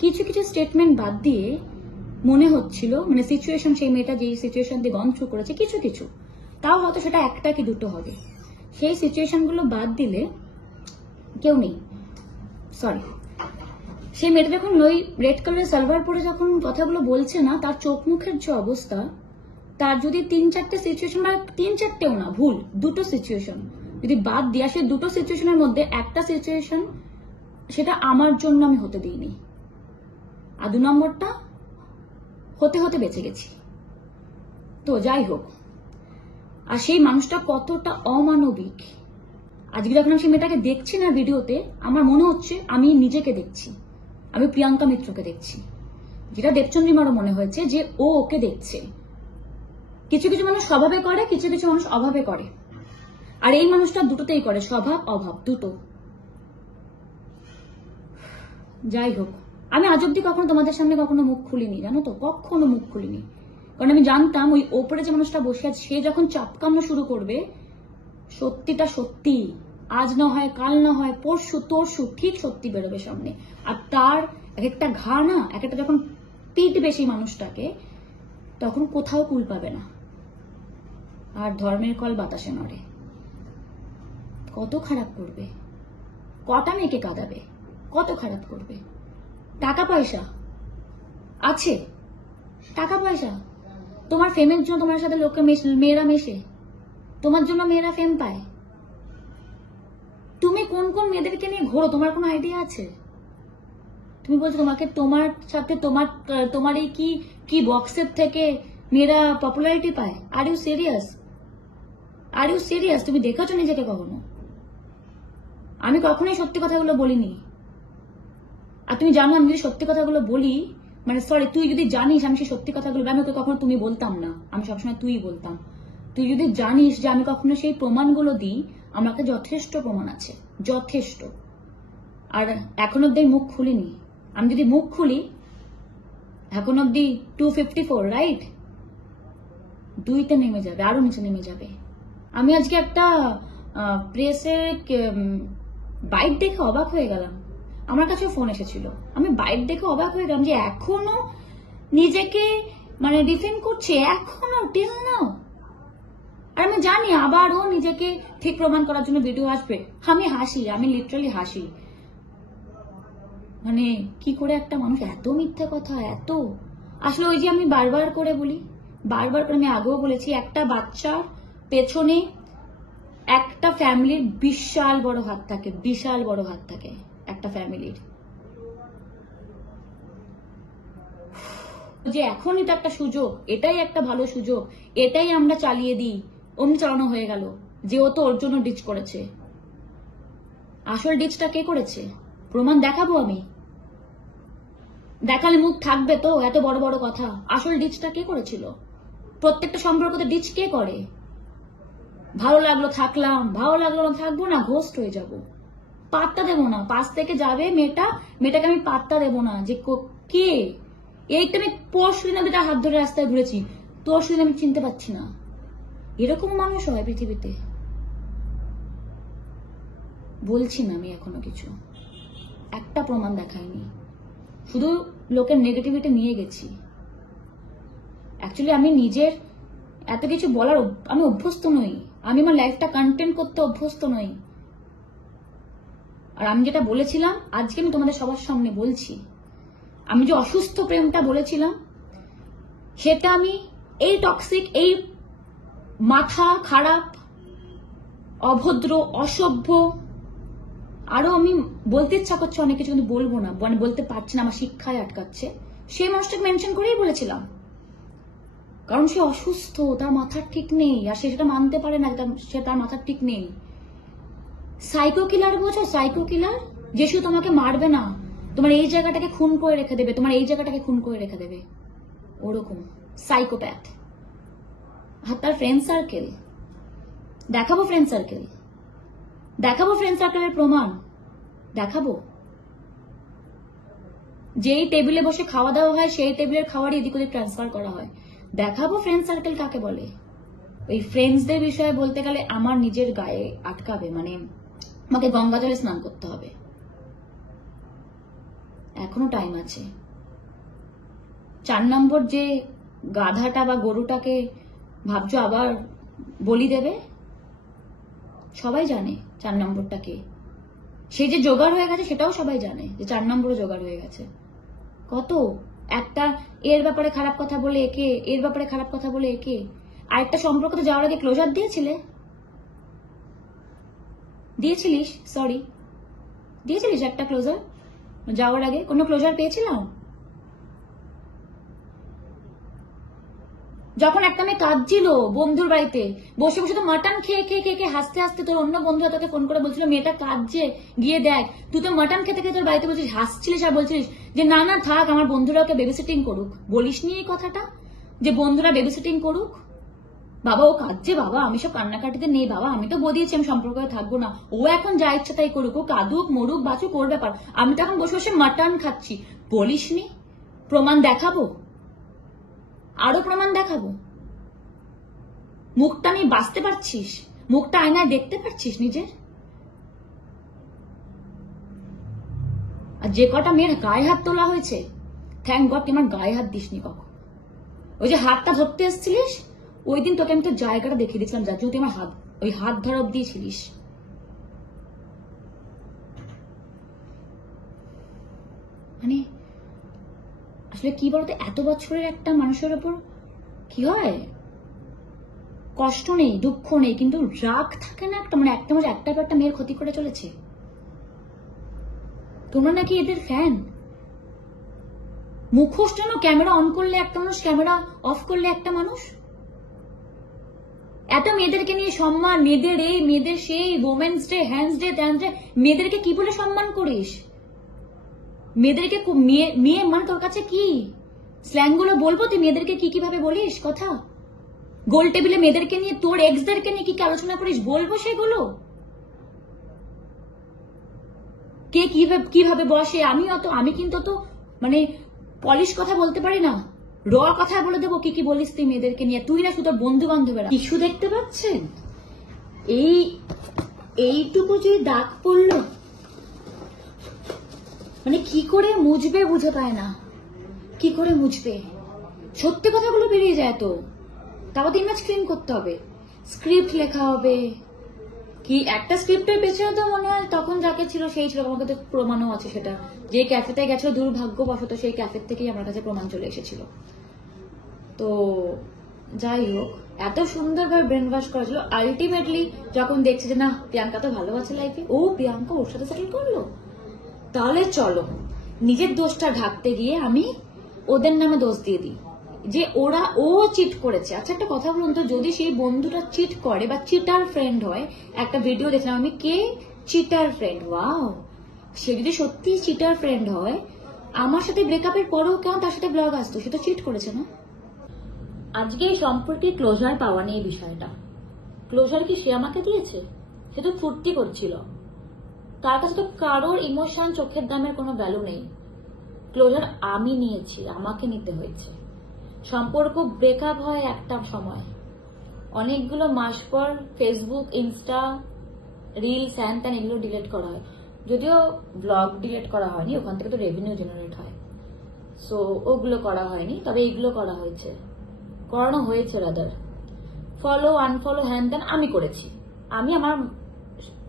কিছু কিছু স্টেটমেন্ট বাদ দিয়ে মনে হচ্ছিল, মানে সিচুয়েশন, সেই মেয়েটা যেই সিচুয়েশন দিয়ে গন থ্রু করেছে কিছু কিছু, তাও হয়তো সেটা একটা কি দুটো হবে। সেই সিচুয়েশন গুলো বাদ দিলে কেউ নেই। সরি, সেই মেয়েটা যখন ওই রেড কালারের সালভার পরে যখন কথাগুলো বলছে না, তার চোখ মুখের যে অবস্থা, তার যদি 3-4টে সিচুয়েশন, বা 3-4টেও না, ভুল, 2টো সিচুয়েশন যদি বাদ দিয়ে আসে, 2টো সিচুয়েশনের মধ্যে একটা সিচুয়েশন সেটা আমার জন্য আমি হতে দিইনি, আর 2 নম্বরটা হতে হতে বেঁচে গেছি। তো যাই হোক, আর সেই মানুষটা কতটা অমানবিক, আজকে যখন আমি সেই মেয়েটাকে দেখছি না ভিডিওতে, আমার মনে হচ্ছে আমি নিজেকে দেখছি, আমি প্রিয়াঙ্কা মিত্রকে দেখছি, যেটা দেবচন্দ্রিমারও মনে হয়েছে যে ও ওকে দেখছে। কিছু কিছু মানুষ স্বভাবে করে, কিছু কিছু মানুষ অভাবে করে, আর এই মানুষটা দুটোতেই করে, স্বভাব অভাব দুটো। যাই হোক, আমি আজ অব্দি কখনো তোমাদের সামনে কখনো মুখ খুলিনি, জানো তো, কখনো মুখ খুলিনি, কারণ আমি জানতাম ওই ওপরে যে মানুষটা বসে আছে সে যখন চাপকানো শুরু করবে, সত্যিটা সত্যি, আজ না হয় কাল না হয় পরশু তরশু ঠিক সত্যি বেরোবে সামনে। আর তার এক একটা ঘা না, এক একটা যখন পিট বেশি মানুষটাকে, তখন কোথাও কুল পাবে না। আর ধর্মের কল বাতাসে নড়ে, কত খারাপ করবে, কটা মেয়েকে কাঁদাবে, কত খারাপ করবে। টাকা পয়সা আছে, টাকা পয়সা, তোমার ফেমের জন্য তোমার সাথে মেয়েরা মেশে, তোমার জন্য মেয়েরা ফেম পায়। তুমি কোন কোন মেয়েদেরকে নিয়ে ঘোরো, তোমার কোনো আইডিয়া আছে? তুমি বলছো তোমাকে, তোমার সাথে তোমার এই কি বক্সের থেকে মেয়েরা পপুলারিটি পায়? Are you serious? Are you serious? তুমি দেখেছো নিজেকে কখনো? আমি কখনোই সত্যি কথাগুলো বলিনি, আর তুমি জানো আমি যদি সত্যি কথাগুলো বলি, মানে সরি, তুই যদি জানিস আমি সেই সত্যি কথাগুলো, আমি ওকে কখনো তুমি বলতাম না, আমি সবসময় তুই বলতাম। তুই যদি জানিস যে আমি কখনো সেই প্রমাণগুলো দিই, আমাকে যথেষ্ট প্রমাণ আছে, যথেষ্ট। আর এখন অব্দি মুখ খুলিনি, আমি যদি মুখ খুলি এখন অব্দি 254, রাইট, 2তে নেমে যাবে, আরো নিচে নেমে যাবে। আমি আজকে একটা প্রেসে বাইট দেখে অবাক হয়ে গেলাম, আমার কাছে ফোন এসেছিল, আমি বাইট দেখে অবাক হয়ে গেলাম যে এখনো নিজেকে মানে ডিফেন্ড করছে, এখনো টিল নাও। আর আমি জানি আবারও নিজেকে ঠিক প্রমাণ করার জন্য ভিডিও আসবে। আমি হাসি, আমি লিটারালি হাসি, মানে কি করে একটা মানুষ এত মিথ্যে কথা, এত, আসলে ওই যে আমি বারবার করে বলি, বারবার করে আমি আগেও বলেছি, একটা বাচ্চার পেছনে একটা ফ্যামিলির বিশাল বড় হাত থাকে, বিশাল বড় হাত থাকে একটা ফ্যামিলির। যে এখন এটা একটা সুযোগ, এটাই একটা ভালো সুযোগ, এটাই আমরা চালিয়ে দিই, অমনি চালানো হয়ে গেল যে ও তো ওর জন্য ডিচ করেছে। আসল ডিচটা কে করেছে প্রমাণ দেখাবো আমি, দেখালে মুখ থাকবে তো, এত বড় বড় কথা। আসল ডিচটা কে করেছিল? প্রত্যেকটা সম্পর্কতে ডিচ কে করে? ভালো লাগলো থাকলাম, ভালো লাগলো না থাকবো না, ঘোস্ট হয়ে যাব, পাত্তা দেবো না, পাশ থেকে যাবে মেয়েটাকে আমি পাত্তা দেবো না যে কে। এইটা আমি পরশুদিন দুটা হাত ধরে রাস্তায় ঘুরেছি, পরশুদিন আমি চিনতে পারছি না। এরকম মানুষ হয় পৃথিবীতে? বলছি না আমি এখনো কিছু, একটা প্রমাণ দেখাইনি, শুধু লোকের নেগেটিভিটি নিয়ে গেছি। অ্যাকচুয়ালি আমি নিজের এত কিছু বলার আমি অভ্যস্ত নই, আমি আমার লাইফটা কন্টেন্ট করতে অভ্যস্ত নই। আর আমি যেটা বলেছিলাম আজকে আমি তোমাদের সবার সামনে বলছি, আমি যে অসুস্থ প্রেমটা বলেছিলাম সেটা আমি এই টক্সিক, এই মাথা খারাপ, অভদ্র, অসভ্য, আরো আমি বলতে ইচ্ছা করছে অনেক কিছু কিন্তু বলবো না, মানে বলতে পারছি না, আমার শিক্ষায় আটকাচ্ছে, সেই মানুষটাকে মেনশন করেই বলেছিলাম, কারণ সে অসুস্থ, তার মাথার ঠিক নেই, আর সে সেটা মানতে পারে না, সে তার মাথার ঠিক নেই। সাইকো কিলার বোঝো? সাইকো কিলার, যে শুধু তোমাকে মারবে না, তোমার এই জায়গাটাকে খুন করে রেখে দেবে, তোমার এই জায়গাটাকে খুন করে রেখে দেবে, ওরকম সাইকোপ্যাথ। আর তার ফ্রেন্ড সার্কেল দেখাবো, ফ্রেন্ড সার্কেল দেখাবো, ফ্রেন্ড সার্কেলের প্রমাণ দেখাবো। যেই টেবিলে বসে খাওয়া দাওয়া হয় সেই টেবিলের খাবারই এদিক ওদিক ট্রান্সফার করা হয়, দেখাবো ফ্রেন্ড সার্কেল কাকে বলে। এই ফ্রেন্ডসদের বিষয়ে বলতে গেলে আমার নিজের গায়ে আটকাবে, মানে আমাকে গঙ্গা জলে স্নান করতে হবে, এখনো টাইম আছে। 4 নম্বর যে গাধাটা বা গরুটাকে ভাবছো আবার বলি দেবে, সবাই জানে 4 নম্বরটাকে। সে যে জোগাড় হয়ে গেছে সেটাও সবাই জানে যে 4 নম্বরও জোগাড় হয়ে গেছে। কত একটা এর ব্যাপারে খারাপ কথা বলে একে, এর ব্যাপারে খারাপ কথা বলে একে। আরেকটা সম্পর্কতে যাওয়ার আগে ক্লোজার দিয়েছিলিস সরি দিয়েছিলিস একটা ক্লোজার যাওয়ার আগে? কোনো ক্লোজার পেয়েছিলাম? যখন একটা মেয়ে কাঁদছিল বন্ধুর বাড়িতে বসে বসে, তো মাটন খেয়ে খেয়ে খেয়ে খেয়ে হাসতে হাসতে, তোর অন্য বন্ধুরা তোকে ফোন করে বলছিল মেয়েটা কাঁদছে গিয়ে দেখ, তুই তো মাটন খেতে খেতে তোর বাড়িতে বলছিস, হাসছিলিস আর বলছিলিস যে না না থাক আমার বন্ধুরা ওকে বেবিসিটিং করুক। বলিস নি এই কথাটা যে বন্ধুরা বেবিসিটিং করুক? বাবা ও কাঁদছে, বাবা আমি সব কান্নাকাটিতে নেই, বাবা আমি তো বদিয়েছি আমি সম্পর্কে থাকবো না, ও এখন যা ইচ্ছা তাই করুক, ও কাঁদুক মরুক বাঁচুক ওর ব্যাপার, আমি তো এখন বসে বসে মাটন খাচ্ছি। বলিস নি? প্রমাণ দেখাবো, আরো প্রমাণ দেখাবো। মুখটা নিয়ে বাঁচতে পারছিস? মুখটা আয়নায় দেখতে পারছিস নিজের? আর যে কটা মেয়ের গায়ে হাত তোলা হয়েছে, থ্যাংক গড তুই আমার গায়ে হাত দিসনি কখন। ওই যে হাতটা ধরতে এসেছিলিস ওই দিন তোকে আমি তোর জায়গাটা দেখিয়ে দিয়েছিলাম, যার জন্য তুই আমার ওই হাত ধরা অব্দি ছিলিস। মানে আসলে কি বলতো, এত বছরের একটা মানুষের ওপর কি হয়, কষ্ট নেই দুঃখ নেই কিন্তু রাগ থাকে না একটা, মানে একটা মাঝে একটা একটা মেয়ের ক্ষতি করে চলেছে। তোমরা নাকি এদের ফ্যান? মুখোশ যেন ক্যামেরা অন করলে একটা মানুষ, ক্যামেরা অফ করলে একটা মানুষ। এত মেয়েদেরকে নিয়ে সম্মান, মেয়েদের এই মেয়েদের সেই, women's day hands day tends day, মেয়েদেরকে কি বলে সম্মান করিস? মেয়েদেরকে মেয়ে মানে তোর কাছে কি স্ল্যাং গুলো বলবো? তুই মেয়েদেরকে কি কিভাবে বলিস কথা? গোল টেবিলে মেয়েদেরকে নিয়ে তোর এক্সদেরকে নিয়ে কি আলোচনা করিস বলবো সেগুলো? কে কিভাবে বসে? আমি কিন্তু তো মানে পলিশ কথা বলতে পারি না, র কথা বলে দেবো কি কি বলিস তুই মেয়েদেরকে নিয়ে। তুই না শুধু বন্ধু বান্ধবেরা। টিস্যু দেখতে পাচ্ছেন? এইটুকু যে দাগ পড়লো, মানে কি করে মুছবে বুঝে পায় না, কি করে মুছবে। সত্যি কথাগুলো বেরিয়ে যায় তো, তাও 3 ম্যাচ ক্লিন করতে হবে, স্ক্রিপ্ট লেখা হবে। কি একটা স্ক্রিপ্টের পেছনে তো মনে হয় তখন যাকে ছিল সেই ছিল, আমার কাছে প্রমাণও আছে সেটা, যে ক্যাফেতে গেছিল দুর্ভাগ্যবশত সেই ক্যাফের থেকেই আমার কাছে প্রমাণ চলে এসেছিল। তো যাই হোক, এত সুন্দরভাবে ব্রেন ওয়াশ করেছিল, আলটিমেটলি যখন দেখছে যে না প্রিয়াঙ্কা তো ভালো আছে লাইফে, ও প্রিয়াঙ্কা ওর সাথে সেটেল করলো, তাহলে চলো নিজের দোষটা ঢাকতে গিয়ে আমি ওদের নামে দোষ দিয়ে দিই যে ও চিট করেছে। আচ্ছা একটা কথা বলুন তো, যদি সেই বন্ধুটা চিট করে বা চিটার ফ্রেন্ড হয়, একটা ভিডিও দেখলাম আমি, কে চিটার ফ্রেন্ড, ওয়াও, সে যদি সত্যি চিটার ফ্রেন্ড হয়, আমার সাথে ব্রেকআপের পরেও কেন তার সাথে ব্লগ আসতো? সে তো চিট করেছে না? আজকে এই সম্পর্কে ক্লোজার পাওয়া নেই বিষয়টা। ক্লোজার কি সে আমাকে দিয়েছে? সে তো ফুর্তি করছিল, তার কাছে তো কারোর ইমোশন চোখের দামের কোনো ভ্যালু নেই। ক্লোজার আমি নিয়েছি, আমাকে নিতে হয়েছে। সম্পর্ক ব্রেকআপ হয় একটা সময়, অনেকগুলো মাস পর ফেসবুক ইনস্টা রিলস হ্যান ত্যান এগুলো ডিলিট করা হয়, যদিও ব্লগ ডিলিট করা হয়নি, ওখান থেকে তো রেভিনিউ জেনারেট হয়, সো ওগুলো করা হয়নি, তবে এইগুলো করানো হয়েছে রাদার। ফলো আনফলো হ্যান ত্যান আমি করেছি। আমি আমার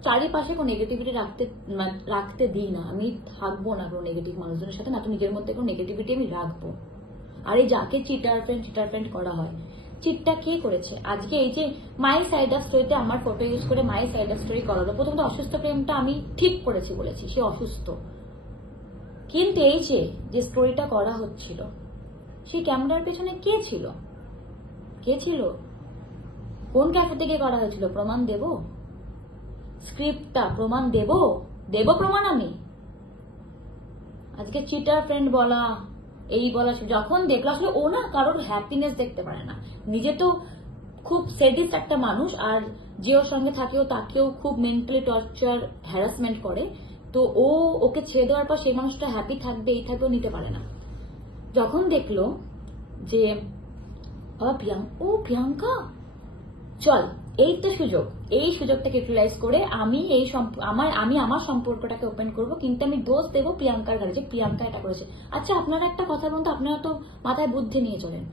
চারিপাশে কোনো নেগেটিভিটি রাখতে দিই না, আমি থাকবো না কোনো নেগেটিভ মানুষজনের সাথে, না তো নিজের মধ্যে কোনো নেগেটিভিটি আমি রাখবো। আর এই যাকে চিটার ফ্রেন্ড করা হয়, চিটটা কে করেছে? আজকে এই যে মাই সাইড অফ স্টোরিতে আমার ফটো ইউজ করে মাই সাইড অফ স্টোরি করালো, প্রথমত অসুস্থ প্রেমটা আমি ঠিক করেছি বলেছি, সে অসুস্থ, কিন্তু এই যে স্টোরিটা করা হচ্ছিল, সেই ক্যামেরার পেছনে কে ছিল? কোন ক্যাফে থেকে করা হয়েছিল? প্রমাণ দেব, স্ক্রিপ্টটা প্রমাণ দেব প্রমাণ আমি। আজকে চিটার ফ্রেন্ড বলা, এই বলা, যখন দেখলো আসলে ও না কারোর হ্যাপিনেস দেখতে পারে না, নিজে তো খুব সেডিস্ট একটা মানুষ, আর যে ওর সঙ্গে থাকে ও তাকেও খুব মেন্টালি টর্চার হ্যারাসমেন্ট করে, তো ওকে ছেড়ে দেওয়ার পর সেই মানুষটা হ্যাপি থাকবে এই থাকবেও নিতে পারে না। যখন দেখলো যে প্রিয়াঙ্কা চল এই তো সুযোগ, এই সুযোগটাকে ইউটিলাইজ করে আমি আমার সম্পর্কটাকে ওপেন করব, কিন্তু আমি দোষ দেবো প্রিয়াঙ্কার ঘরে যে প্রিয়াঙ্কা এটা করেছে। আচ্ছা আপনারা একটা কথা বলুন তো, আপনারা তো মাথায় বুদ্ধি নিয়ে চলেন,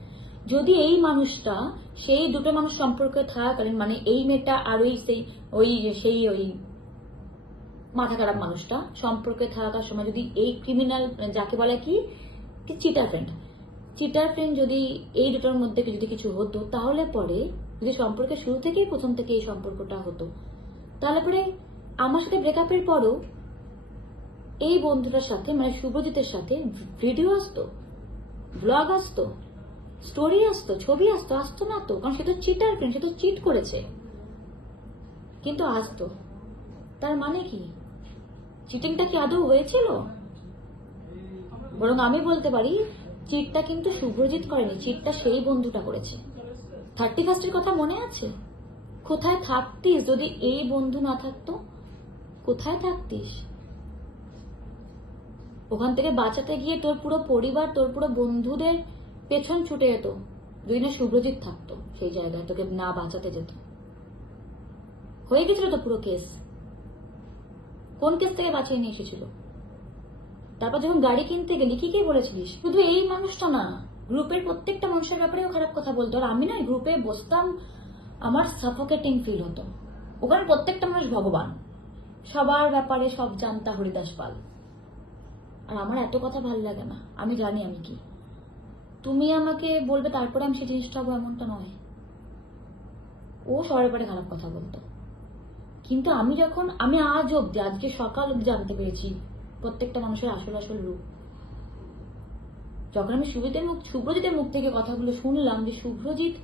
যদি এই মানুষটা সেই দুটো মানুষ সম্পর্কে থাকাকালীন, মানে এই মেয়েটা আর ওই মাথা খারাপ মানুষটা সম্পর্কে থাকার সময় যদি এই ক্রিমিনাল, যাকে বলে কি চিটার ফ্রেন্ড যদি এই দুটোর মধ্যে যদি কিছু হতো, তাহলে পরে যদি সম্পর্কের শুরু থেকেই প্রথম থেকে এই সম্পর্কটা হতো, তাহলে পরে আমার সাথে ব্রেকআপের পরও এই বন্ধুটার সাথে মানে শুভজিতের সাথে ভিডিও আসতো, ব্লগ আসতো, স্টোরি আসতো, ছবি আসতো না তো, কারণ সে তো চিটার ফ্রেন্ড, সে তো চিট করেছে, কিন্তু আসতো। তার মানে কি চিটিংটা কি আদৌ হয়েছিল? বরং আমি বলতে পারি চিটটা কিন্তু শুভ্রজিৎ করেনি, চিটটা সেই বন্ধুটা করেছে। 31st কথা মনে আছে? কোথায় থাকতিস যদি এই বন্ধু না থাকতো? কোথায় থাকতিস? ওখান থেকে বাঁচাতে গিয়ে তোর পুরো পরিবার, তোর পুরো বন্ধুদের পেছন ছুটে যেত যদি না শুভ্রজিৎ থাকতো সেই জায়গায়, তোকে না বাঁচাতে যেত। হয়ে গেছিল তো পুরো কেস। কোন কেস থেকে বাঁচিয়ে নিয়ে এসেছিল? তারপর যখন গাড়ি কিনতে গেলি কি বলেছিলিস? শুধু এই মানুষটা না, গ্রুপের প্রত্যেকটা মানুষের ব্যাপারেও খারাপ কথা বলতো। আর আমি না গ্রুপে বসতাম, আমার সাফোকেটিং ফিল হতো। ওখানে প্রত্যেকটা মানুষ ভগবান, সবার ব্যাপারে সব জানতা হরিদাস পাল। আর আমার এত কথা ভালো লাগে না, আমি জানি আমি কি। তুমি আমাকে বলবে তারপরে আমি সেই জিনিসটা হবো এমনটা নয়। ও সবার ব্যাপারে খারাপ কথা বলতো, কিন্তু আমি আজ অব্দি, আজকে সকাল অব্দি জানতে পেরেছি প্রত্যেকটা মানুষের আসল রূপ। যখন আমি শুভ্রজিতের মুখ থেকে কথাগুলো শুনলাম যে শুভ্রজিৎ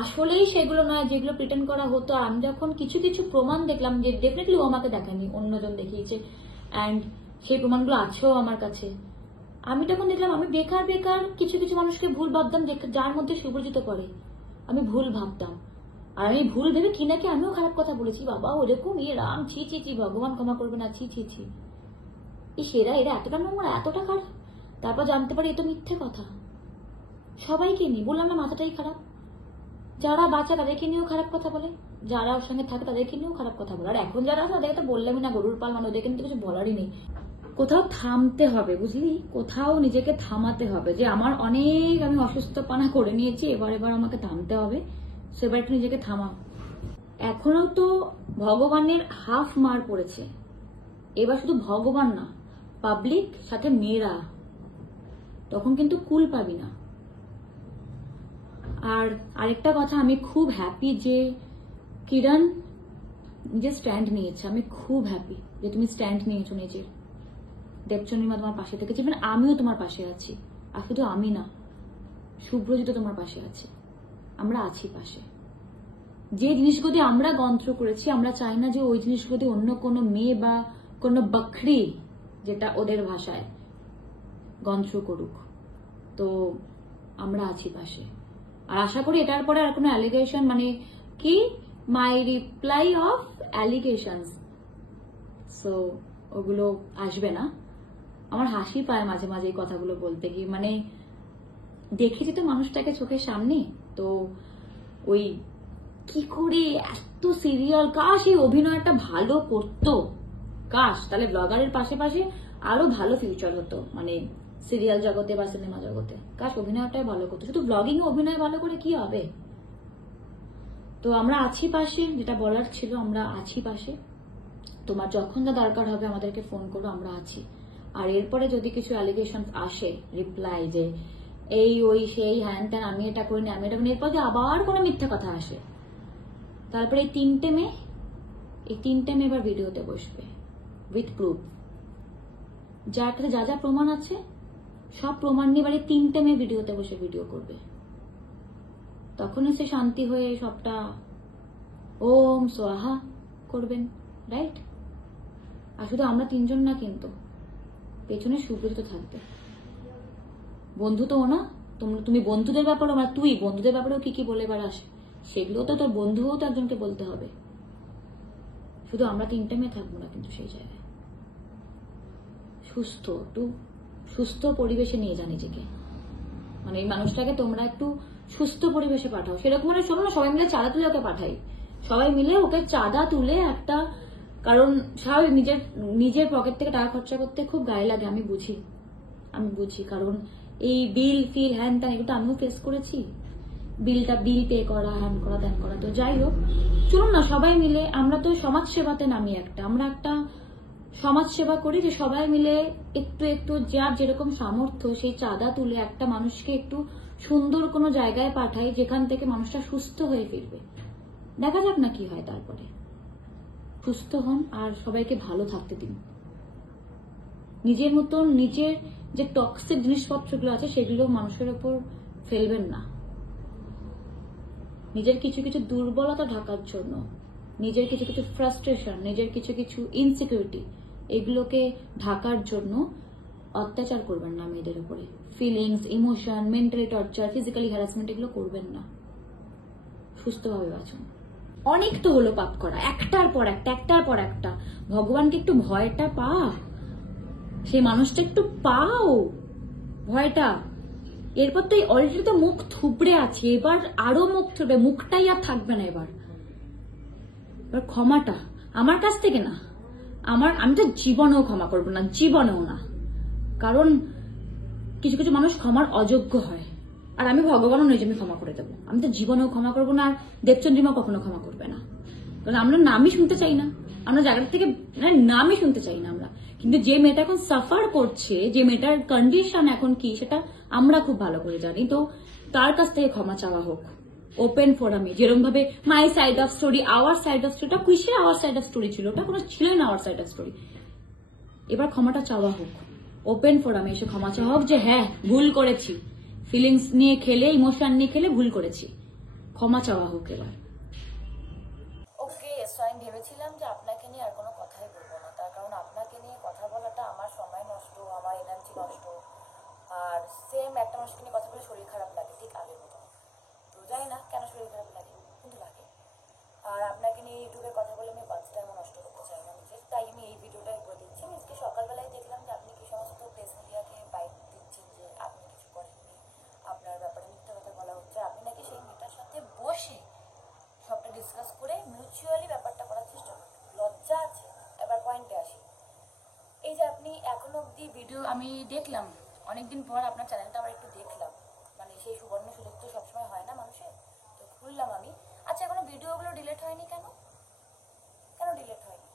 আসলেই সেগুলো নয় যেগুলো প্রিটেন্ড করা হতো, আর আমি যখন কিছু কিছু প্রমাণ দেখলাম, যে ডেফিনেটলি ও আমাকে দেখায়নি, অন্যজন দেখিয়েছে, অ্যান্ড সেই প্রমাণগুলো আছেও আমার কাছে, আমি তখন দেখলাম আমি বেকার কিছু কিছু মানুষকে ভুল ভাবতাম, যার মধ্যে শুভ্রজিৎ পড়ে। আমি ভুল ভাবতাম, আর আমি ভুল ভেবে কি নাকি আমিও খারাপ কথা বলেছি। বাবা ওরকম রাম, ছি ভগবান ক্ষমা করবে না, ছি এরা এতটা নোংরা, এতটা খারাপ। তারপর জানতে পারি এ তো মিথ্যে কথা। সবাইকে নিয়ে বললাম না, মাথাটাই খারাপ। যারা বাচ্চা তাদেরকে নিয়েও খারাপ কথা বলে, যারা ওর সঙ্গে থাকে তাদেরকে নিয়েও খারাপ কথা বলে, আর এখন যারা আছে তাদেরকে তো বললামই না, গরুর পাল, মানে ওদের কিন্তু কিছু বলারই নেই। কোথাও থামতে হবে, বুঝলি, কোথাও নিজেকে থামাতে হবে, যে আমার অনেক আমি অসুস্থপনা করে নিয়েছি, এবার আমাকে থামতে হবে। সেবার একটু নিজেকে থামা। এখনো তো ভগবানের হাফ মার পড়েছে, এবার শুধু ভগবান না, পাবলিক সাথে মেয়েরা, তখন কিন্তু কুল পাবি না। আর আরেকটা কথা, আমি খুব হ্যাপি যে কিরণ নিজের স্ট্যান্ড নিয়েছে। আমি খুব হ্যাপি যে তুমি স্ট্যান্ড নিয়েছো নিজের। দেবচন্দ্রিমা তোমার পাশে থেকেছে, মানে আমিও তোমার পাশে আছি। আর শুধু আমি না, শুভ্রজিৎ তোমার পাশে আছে, আমরা আছি পাশে। যে জিনিসগুলো আমরা গন্ত্র করেছি, আমরা চাই না যে ওই জিনিসগুলো অন্য কোনো মেয়ে বা কোনো বকরি, যেটা ওদের ভাষায়, গন্ত্র করুক। তো আমরা আছি পাশে, আর আশা করি এটার পরে আর কোনো অ্যালিগেশন, মানে কি মাই রিপ্লাই অফ অ্যালিগেশনস, সো ওগুলো আসবে না। আমার হাসি পায় মাঝে মাঝে এই কথাগুলো বলতে গিয়ে, মানে দেখেছি তো মানুষটাকে চোখের সামনে, তো ওই কি করে এত সিরিয়াল, কাশ এই অভিনয়টা ভালো করতো, কাশ তাহলে ব্লগারের পাশে আরো ভালো ফিউচার হতো, মানে সিরিয়াল জগতে বা সিনেমা জগতে। কাশ অভিনয়টাই ভালো করতো, শুধু ব্লগিং এ অভিনয় ভালো করে কি হবে। তো আমরা আছি পাশে, যেটা বলার ছিল, আমরা আছি পাশে। তোমার যখন যা দরকার হবে আমাদেরকে ফোন করো, আমরা আছি। আর এরপরে যদি কিছু অ্যালিগেশন আসে, রিপ্লাই যে এই ওই সেই হ্যান ত্যান, আমি এটা করিনি, আমি এটা করিনি, এরপর যে আবার কোনো মিথ্যা কথা আসে, তারপরে এই তিনটে মেয়ে এবার ভিডিওতে বসবে উইথ প্রুফ, যার কাছে যা যা প্রমাণ আছে সব প্রমাণ নিয়ে এবার এই তিনটে মেয়ে ভিডিওতে বসে ভিডিও করবে। তখনই সে শান্তি হয়ে সবটা ওম সোহা করবেন, রাইট? আর শুধু আমরা তিনজন না, কিন্তু পেছনে শুভ্রজিৎ থাকবে। বন্ধু তো না, তুমি বন্ধুদের ব্যাপারেও, মানে তুই বন্ধুদের ব্যাপারেও কি বলে বেড়াস, সেগুলো তো তোর বন্ধুও তো একজনকে বলতে হবে। শুধু আমরা তিনটে মেয়ে থাকবো না কিন্তু সেই জায়গায়। একটু সুস্থ পরিবেশে নিয়ে যা নিজেকে, মানে এই মানুষটাকে তোমরা একটু সুস্থ পরিবেশে পাঠাও। সেরকম মানে শোনো না, সবাই মিলে চালাতে পাঠাই, সবাই মিলে ওকে চাঁদা তুলে একটা, কারণ স্বাভাবিক নিজের পকেট থেকে টাকা খরচা করতে খুব গায়ে লাগে, আমি বুঝি কারণ এই বিল ফিল হ্যান ত্যান এগুলো আমিও ফেস করেছি, বিল পে করা, হ্যান করা, ত্যান করা। তো যাই হোক, চলুন না সবাই মিলে, আমরা তো সমাজ সেবাতে নামি আমরা একটা সমাজ সেবা করি, যে সবাই মিলে একটু একটু যার যেরকম সামর্থ্য সেই চাঁদা তুলে একটা মানুষকে একটু সুন্দর কোনো জায়গায় পাঠাই, যেখান থেকে মানুষটা সুস্থ হয়ে ফিরবে। দেখা যাক না কি হয়, তারপরে সুস্থ হন আর সবাইকে ভালো থাকতে দিন। নিজের মতন নিজের যে টক্সিক জিনিসপত্রগুলো আছে সেগুলো মানুষের উপর ফেলবেন না। নিজের কিছু কিছু দুর্বলতা ঢাকার জন্য, নিজের কিছু কিছু ফ্রাস্ট্রেশন, নিজের কিছু কিছু ইনসিকিউরিটি, এগুলোকে ঢাকার জন্য অত্যাচার করবেন না মেয়েদের উপরে। Feelings, emotion, mentally torture, physically harassment এগুলো করবেন না। সুস্থভাবে বাঁচুন। অনেক তো হলো পাপ করা, একটার পর একটা। ভগবানকে একটু ভয়টা সেই মানুষটা একটু পাও ভয়টা। এরপর তো অলরেডি তো মুখ থুবড়ে আছে, এবার আরো মুখ থুবড়ে, মুখটাই আর থাকবে না। এবার ক্ষমাটা আমার কাছ থেকে না, আমি তো জীবনেও ক্ষমা করবো না, জীবনেও না। কারণ কিছু কিছু মানুষ ক্ষমার অযোগ্য হয়, আর আমি ভগবানও নই যে আমি ক্ষমা করে দেবো। আমি তো জীবনেও ক্ষমা করবো না, আর দেবচন্দ্রিমা কখনো ক্ষমা করবে না। কারণ আমরা নামই শুনতে চাই না, আমরা জায়গাটা থেকে নামই শুনতে চাই না আমরা। কিন্তু যে মেয়েটা এখন সাফার করছে, যে মেয়েটার কন্ডিশন এখন কি, সেটা আমরা খুব ভালো করে জানি। তো তার কাছ থেকে ক্ষমা চাওয়া হোক ওপেন ফোরামে, যেরকম ভাবে my side of story, hour side of স্টোরিটা কিসের আওয়ার সাইড অফ স্টোরি ছিল, ওটা কোনো ছিলই না আওয়ার সাইড অফ স্টোরি। এবার ক্ষমাটা চাওয়া হোক ওপেন ফোরামে এসে, ক্ষমা চাওয়া হোক যে হ্যাঁ ভুল করেছি, ফিলিংস নিয়ে খেলে, ইমোশন নিয়ে খেলে ভুল করেছি, ক্ষমা চাওয়া হোক এবার। ওকে, সো আমি ভেবেছিলাম যে আপনাকে নিয়ে আর কোনো কথাই বলবো না, তার কারণ আপনাকে নিয়ে কথা বলাটা আমার সময় নষ্ট, আমার এনার্জি নষ্ট, আর সেম একটা মানুষকে নিয়ে কথা বলে শরীর খারাপ লাগে ঠিক আগের মতো। তো জানি না কেন শরীর খারাপ লাগে, কিন্তু লাগে। আর আপনাকে নিয়ে ইউটিউবে কথা বলে আমি বাচ্চা টাইমও নষ্ট করতে চাই না নিজের, তাই আমি এই ভিডিওটাই করে দিচ্ছি। আমি আজকে সকালবেলায় দেখলাম যে আপনি কি সমস্ত প্রেস মিডিয়াকে বাইক দিচ্ছেন যে আপনি কিছু করেননি, আপনার ব্যাপারে মিথ্যা কথা বলা হচ্ছে। আপনি নাকি সেই মেয়েটার সাথে বসে সবটা ডিসকাস করে মিউচুয়ালি ব্যাপারটা করার চেষ্টা করেন। লজ্জা আছে? এবার পয়েন্টে আসি। এই যে আপনি এখনো অব্দি ভিডিও আমি দেখলাম, অনেকদিন পর আপনার চ্যানেলটা আবার একটু দেখলাম, মানে সেই সুবর্ণ সুযোগ তো সবসময় হয় না মানুষের, তো খুললাম আমি। আচ্ছা, এখনো ভিডিওগুলো ডিলিট হয়নি কেন? কেন ডিলিট হয়নি?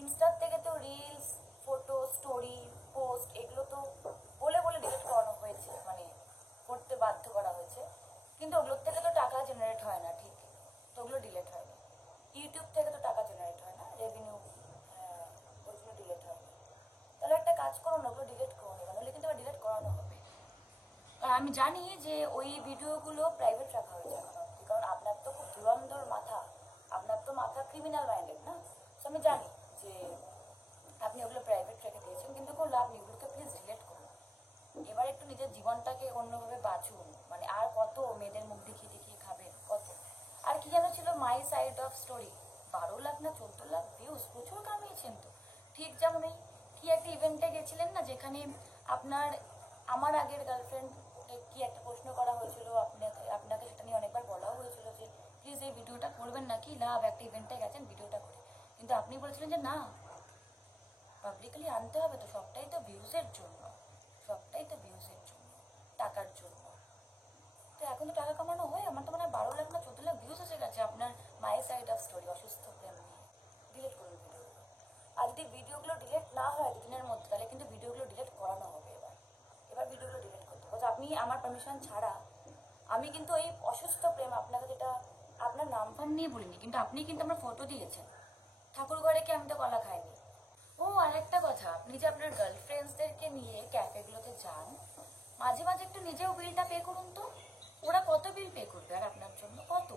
ইনস্টার থেকে তো রিলস, ফটো, স্টোরি, পোস্ট এগুলো তো বলে বলে ডিলিট করানো হয়েছে, মানে করতে বাধ্য করা হয়েছে, কিন্তু ওগুলোর থেকে তো টাকা জেনারেট হয় না, ঠিক? তো ওগুলো ডিলিট হয়নি। ইউটিউব থেকে তো টাকা জেনারেট হয় না, রেভিনিউ, ওইগুলো ডিলিট হয়নি। তাহলে একটা কাজ করুন, ওগুলো ডিলিট করুন, নাহলে কিন্তু আবার ডিলিট করানো হবে। কারণ আমি জানি যে ওই ভিডিওগুলো প্রাইভেট রাখা হয়েছে এখন অব্দি, কারণ আপনার তো খুব ধুরন্ধর মাথা, আপনার তো মাথা ক্রিমিনাল মাইন্ডেড না। তো আমি জানি যে আপনি ওগুলো প্রাইভেট রেখে দিয়েছেন, কিন্তু কোনো লাভ নেই, ওগুলোকে প্লিজ ডিলিট করুন। এবার একটু নিজের জীবনটাকে অন্যভাবে বাঁচুন, মানে আর কত মেয়েদের মুখ দেখিয়ে দেখিয়ে খাবেন, কত? আর কি যেন ছিল my side of story, 12 lakh না 14 লাখ ভিউজ, প্রচুর কামিয়েছেন তো। ঠিক যেমন এই কি একটা ইভেন্টে গেছিলেন না, যেখানে আপনার আমার আগের গার্লফ্রেন্ড কি একটা প্রশ্ন করা হয়েছিল, আপনাকে সেটা নিয়ে অনেকবার বলাও হয়েছিল যে প্লিজ এই ভিডিওটা করবেন না, কি লাভ, একটা ইভেন্টে গেছেন ভিডিওটা করে, কিন্তু আপনি বলেছিলেন যে না, পাবলিকলি আনতে হবে, তো সবটাই তো ভিউজের জন্য, টাকার জন্য। তো এখন তো টাকা কামানো হয়, আমার তো মনে হয় 12 লাখ না 14 লাখ ভিউজ এসে গেছে আপনার মাই সাইড অফ স্টোরি, অসুস্থ প্রেম নিয়ে। ডিলিট করুন ভিডিওগুলো। আর যদি ভিডিওগুলো ডিলিট না হয় দুদিনের মধ্যে, তাহলে কিন্তু ভিডিওগুলো ডিলিট করানো হবে। এবার ভিডিওগুলো ডিলিট করতে হবে, আপনি আমার পারমিশন ছাড়া। আমি কিন্তু এই অসুস্থ প্রেম আপনাকে, যেটা আপনার নাম ফাম নিয়ে বলিনি, কিন্তু আপনি কিন্তু আমার ফটো দিয়েছেন ঠাকুর ঘরে, কি আমি তো কলা খাইনি। ও আরেকটা কথা, আপনি যে আপনার গার্লফ্রেন্ডসদেরকে নিয়ে ক্যাফেগুলোতে যান, মাঝে মাঝে একটু নিজেও বিলটা পে করুন তো। ওরা কত বিল পে করবে আর আপনার জন্য, কত?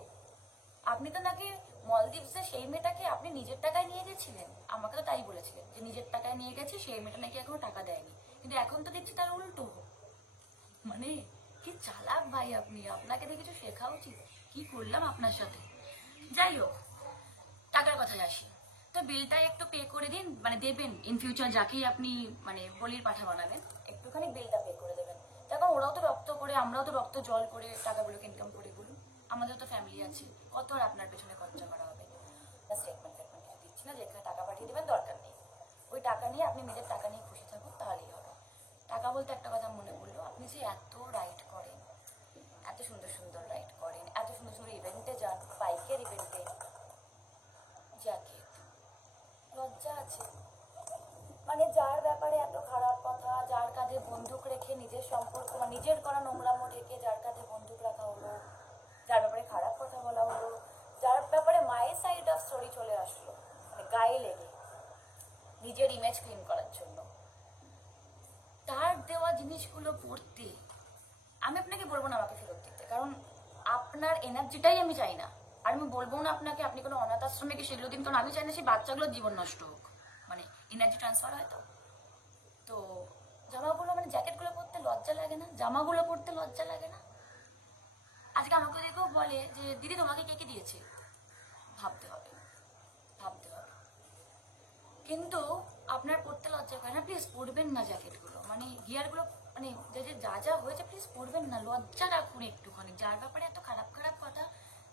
আপনি তো নাকি মলদ্বীপসে সেই মেয়েটাকে আপনি নিজের টাকায় নিয়ে গেছিলেন, আমাকে তো তাই বলেছিলেন যে নিজের টাকায় নিয়ে গেছি, সেই মেয়েটা নাকি এখনো টাকা দেয়নি, কিন্তু এখন তো দেখছি তার উল্টো। মানে কি চালাক ভাই আপনি, আপনাকে দেখে কিছু শেখা উচিত। কি করলাম আপনার সাথে? যাই হোক, টাকার কথায় আসি। তো বিলটা একটু পে করে দিন, মানে দেবেন ইন ফিউচার, যাকেই আপনি মানে বলির পাঠা বানাবেন, একটুখানি বিলটা পে করে দেবেন। তখন ওরাও তো রক্ত করে, আমরাও তো রক্ত জল করে টাকাগুলোকে ইনকাম করি, বলুন। আমাদের তো ফ্যামিলি আছে, কত আর আপনার পেছনে খরচা করা হবে। স্টেটমেন্ট কিছু দিচ্ছি না, যেখানে টাকা পাঠিয়ে দেবেন দরকার নেই, ওই টাকা নিয়ে আপনি নিজের টাকা নিয়ে খুশি থাকুন, তাহলেই হবে। টাকা বলতে একটা কথা মনে পড়লো, আপনি যে এত রাইড করেন, এত সুন্দর সুন্দর রাইড করেন, এত সুন্দর সুন্দর ইভেন্টে যান, বাইকের ইভেন্টে, জ্যাকেট, লজ্জা আছে? মানে যার ব্যাপারে এত খারাপ কথা, যার কাঁধে বন্দুক রেখে নিজের সম্পর্ক বা নিজের করা নোংরামো ঢেকে যার কাঁধে বন্দুক রাখা হলো, যার ব্যাপারে খারাপ কথা বলা হলো, যার ব্যাপারে মাই সাইড অফ স্টোরি চলে আসলো, মানে গায়ে লেগে নিজের ইমেজ ক্লিন করার জন্য, তার দেওয়া জিনিসগুলো পড়তে আমি আপনাকে বলবো না আমাকে ফেরত দিতে, কারণ আপনার এনার্জিটাই আমি চাই না। আর আমি বলবো না আপনাকে আপনি কোনো অনাথ আশ্রমে গিয়ে সেগুলো দিন, কারণ আমি চাই না সেই বাচ্চাগুলোর জীবন নষ্ট হোক, মানে এনার্জি ট্রান্সফার হয়। তো জামাগুলো মানে জ্যাকেটগুলো পরতে লজ্জা লাগে না? জামাগুলো পরতে লজ্জা লাগে না? আজকে আমাকে দেখেও বলে যে দিদি তোমাকে কে কে দিয়েছে, ভাবতে হবে, ভাবতে হবে। কিন্তু আপনার পরতে লজ্জা করে না? প্লিজ পরবেন না জ্যাকেটগুলো, মানে গিয়ারগুলো, মানে যা যা হয়েছে প্লিজ পরবেন না, লজ্জা রাখুন একটুখানি। যার ব্যাপারে এত খারাপ খারাপ কথা,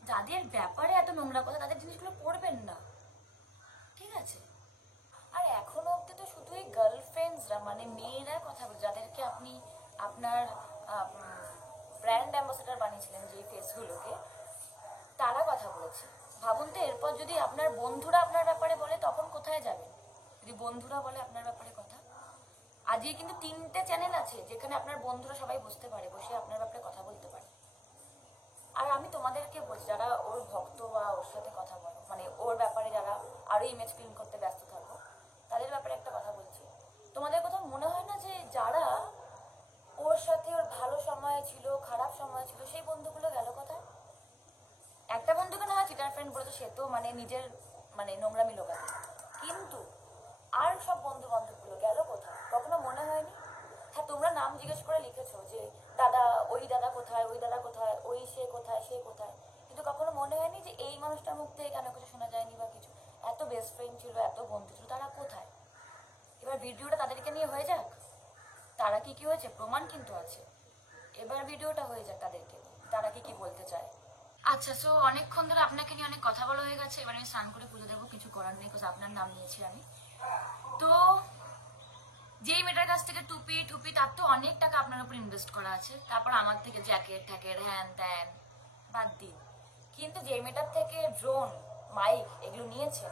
যাদের ব্যাপারে এত নোংরা কথা, তাদের জিনিসগুলো পরবেন না, ঠিক আছে? আর এখনো অব্দি তো শুধুই গার্লফ্রেন্ডসরা, মানে মেয়েরা কথা বলে, যাদেরকে আপনি আপনার ব্র্যান্ড অ্যাম্বাসেডার বানিয়েছিলেন যে ফেসগুলোকে, তারা কথা বলেছে। ভাবুন তো, এরপর যদি আপনার বন্ধুরা আপনার ব্যাপারে বলে তখন কোথায় যাবেন? যদি বন্ধুরা বলে আপনার ব্যাপারে কথা, আজকে কিন্তু 3টে চ্যানেল আছে যেখানে আপনার বন্ধুরা সবাই বসতে পারে, বসে আপনার ব্যাপারে কথা বলতে পারে। আর আমি তোমাদেরকে বলছি, যারা ওর ভক্ত বা ওর সাথে কথা বলো, মানে ওর ব্যাপারে যারা আরো ইমেজ ক্লিন করতে ব্যস্ত থাকো, তাদের ব্যাপারে একটা কথা বলছি, তোমাদের কোথাও মনে হয় না যে যারা ওর সাথে ওর ভালো সময় ছিল, খারাপ সময় ছিল, সেই বন্ধুগুলো গেল কোথায়? একটা বন্ধুকে না হয় চিটার ফ্রেন্ড বলেছে, সে তো মানে নিজের মানে নোংরামি লোকাতে, কিন্তু আর সব বন্ধু বান্ধবগুলো গেল কোথায়? কখনো মনে হয়নি? হ্যাঁ, তোমরা নাম জিজ্ঞেস করে লিখেছো যে দাদা, ওই দাদা কোথায়, ওই দাদা কোথায়, ওই সে কোথায়, সে কোথায়, কিন্তু কখনো মনে হয়নি যে এই মানুষটার মুখ থেকে কেন কিছু শোনা যায়নি বা কিছু? এত বেস্ট ফ্রেন্ড ছিল, এত বন্ধু ছিল, তারা কোথায়? এবার ভিডিওটা তাদেরকে নিয়ে হয়ে যাক, তারা কি কি হয়েছে প্রমাণ কিন্তু আছে, এবার ভিডিওটা হয়ে যাক তাদেরকে নিয়ে, তারা কি কি বলতে চায়। আচ্ছা, সো অনেকক্ষণ ধরে আপনাকে নিয়ে অনেক কথা বলা হয়ে গেছে, এবার আমি স্নান করে পুজো দেবো, কিছু করার নেই, বিকজ আপনার নাম নিয়েছি আমি। তো যেই মেয়েটার কাছ থেকে টুপি তার তো অনেক টাকা আপনার উপর ইনভেস্ট করা আছে, তারপর আমার থেকে জ্যাকেট ট্যাকেট হ্যান ত্যান বাদ দিন, কিন্তু যে মেয়েটার থেকে ড্রোন, মাইক এগুলো নিয়েছে,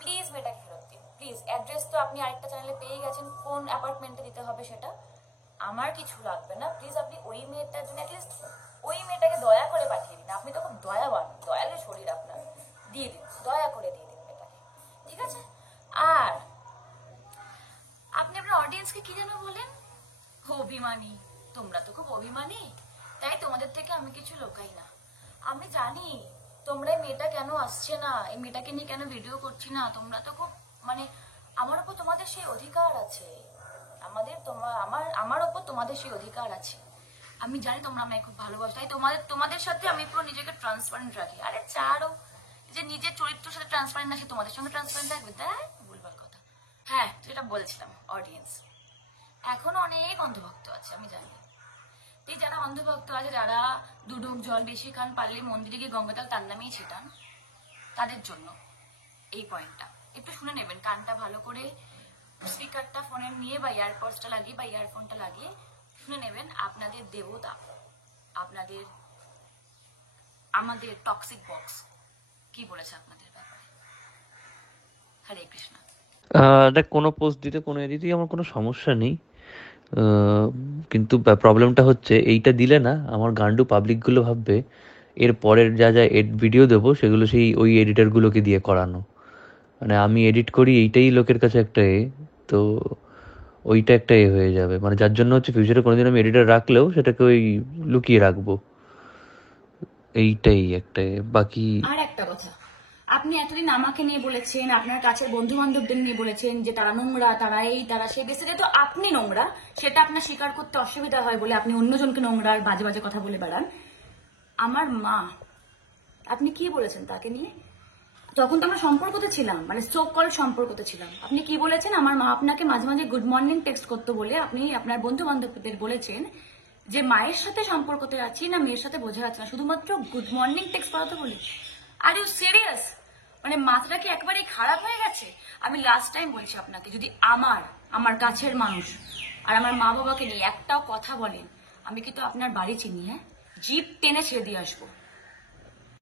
প্লিজ মেয়েটাকে ফেরত দিন, প্লিজ। অ্যাড্রেস তো আপনি আরেকটা চ্যানেলে পেয়ে গেছেন, কোন অ্যাপার্টমেন্টে দিতে হবে সেটা আমার কিছু লাগবে না, প্লিজ আপনি ওই মেয়েটার জন্য অ্যাটলিস্ট ওই মেয়েটাকে দয়া করে পাঠিয়ে দিন। আপনি তো খুব দয়াবান, দয়ালু শরীর আপনার, দিয়ে দিন, দয়া করে দিয়ে দিন মেয়েটাকে, ঠিক আছে? আর আপনি আপনার অডিয়েন্সকে কি যেন বলেন, অভিমানী, তোমরা তো খুব অভিমানী, তাই তোমাদের থেকে আমি কিছু লুকাই না। আমি জানি তোমরা এই মেয়েটা কেন আসছে না, এই মেয়েটাকে নিয়ে কেন ভিডিও করছি না, তোমরা তো খুব মানে আমার উপর তোমাদের সেই অধিকার আছে, আমার উপর তোমাদের সেই অধিকার আছে। আমি জানি তোমরা আমায় খুব ভালোবাসো, তাই তোমাদের সাথে আমি পুরো নিজেকে ট্রান্সপারেন্ট রাখি। আরে চারও যে নিজের চরিত্রের সাথে ট্রান্সপারেন্ট না, সে তোমাদের সঙ্গে ট্রান্সপারেন্ট রাখবে, তাই বলবার কথা। হ্যাঁ, যেটা বলছিলাম, অডিয়েন্স এখনো অনেক অন্ধভক্ত আছে, আমি জানি। এই যারা অন্ধভক্ত আছে, যারা দুডুক জল বেশি খান, পারলে মন্দিরে গিয়ে গঙ্গাজল তার নামেই ছেটান, তাদের জন্য এই পয়েন্টটা একটু শুনে নেবেন, কানটা ভালো করে, স্পিকারটা ফোনের নিয়ে বা ইয়ারপডসটা লাগিয়ে বা ইয়ারফোনটা লাগিয়ে শুনে নেবেন। আপনাদের দেবতা, আমাদের টক্সিক বক্স কি বলেছে আপনাদের ব্যাপারে। হরে কৃষ্ণ। দেখ, কোনো পোস্ট দিতে কোনো এডিটই আমার কোনো সমস্যা নেই, কিন্তু প্রবলেমটা হচ্ছে এইটা দিলে না আমার গান্ডু পাবলিকগুলো ভাববে এর পরের যা যা ভিডিও দেবো সেগুলো ওই এডিটরগুলোকে দিয়ে করানো, মানে আমি এডিট করি এইটাই লোকের কাছে একটা তো ওইটা একটা হয়ে যাবে, মানে যার জন্য হচ্ছে ফিউচারে কোনোদিন আমি এডিটর রাখলেও সেটাকে ওই লুকিয়ে রাখবো, এইটাই একটা বাকি। আর একটা কথা, আপনি এতদিন আমাকে নিয়ে বলেছেন, আপনার কাছের বন্ধু বান্ধবদের নিয়ে বলেছেন যে তারা নোংরা, তারা এই তারা সেই, বেসিক্যালি তো আপনি নোংরা, সেটা আপনার স্বীকার করতে অসুবিধা হয় বলে আপনি অন্যজনকে নোংরা আর বাজে বাজে কথা বলে বেড়ান। আমার মা, আপনি কি বলেছেন তাকে নিয়ে? তখন তো আমরা সম্পর্কতে ছিলাম, মানে সো কল সম্পর্কতে ছিলাম। আপনি কি বলেছেন? আমার মা আপনাকে মাঝে মাঝে গুড মর্নিং টেক্সট করতে বলে আপনি আপনার বন্ধু বান্ধবদের বলেছেন যে মায়ের সাথে সম্পর্কতে আছি না মেয়ের সাথে বোঝা যাচ্ছে না, শুধুমাত্র গুড মর্নিং টেক্সট পাঠাতে বলি। Are you serious? মানে মাথাটা কি একেবারেই খারাপ হয়ে গেছে? আমি লাস্ট টাইম বলছি আপনাকে, যদি আমার কাছের মানুষ আর আমার মা বাবাকে নিয়ে একটাও কথা বলেন, আমি কিন্তু আপনার বাড়ি চিনি, হ্যাঁ, জিপ টেনে ছেড়ে দিয়ে আসবো।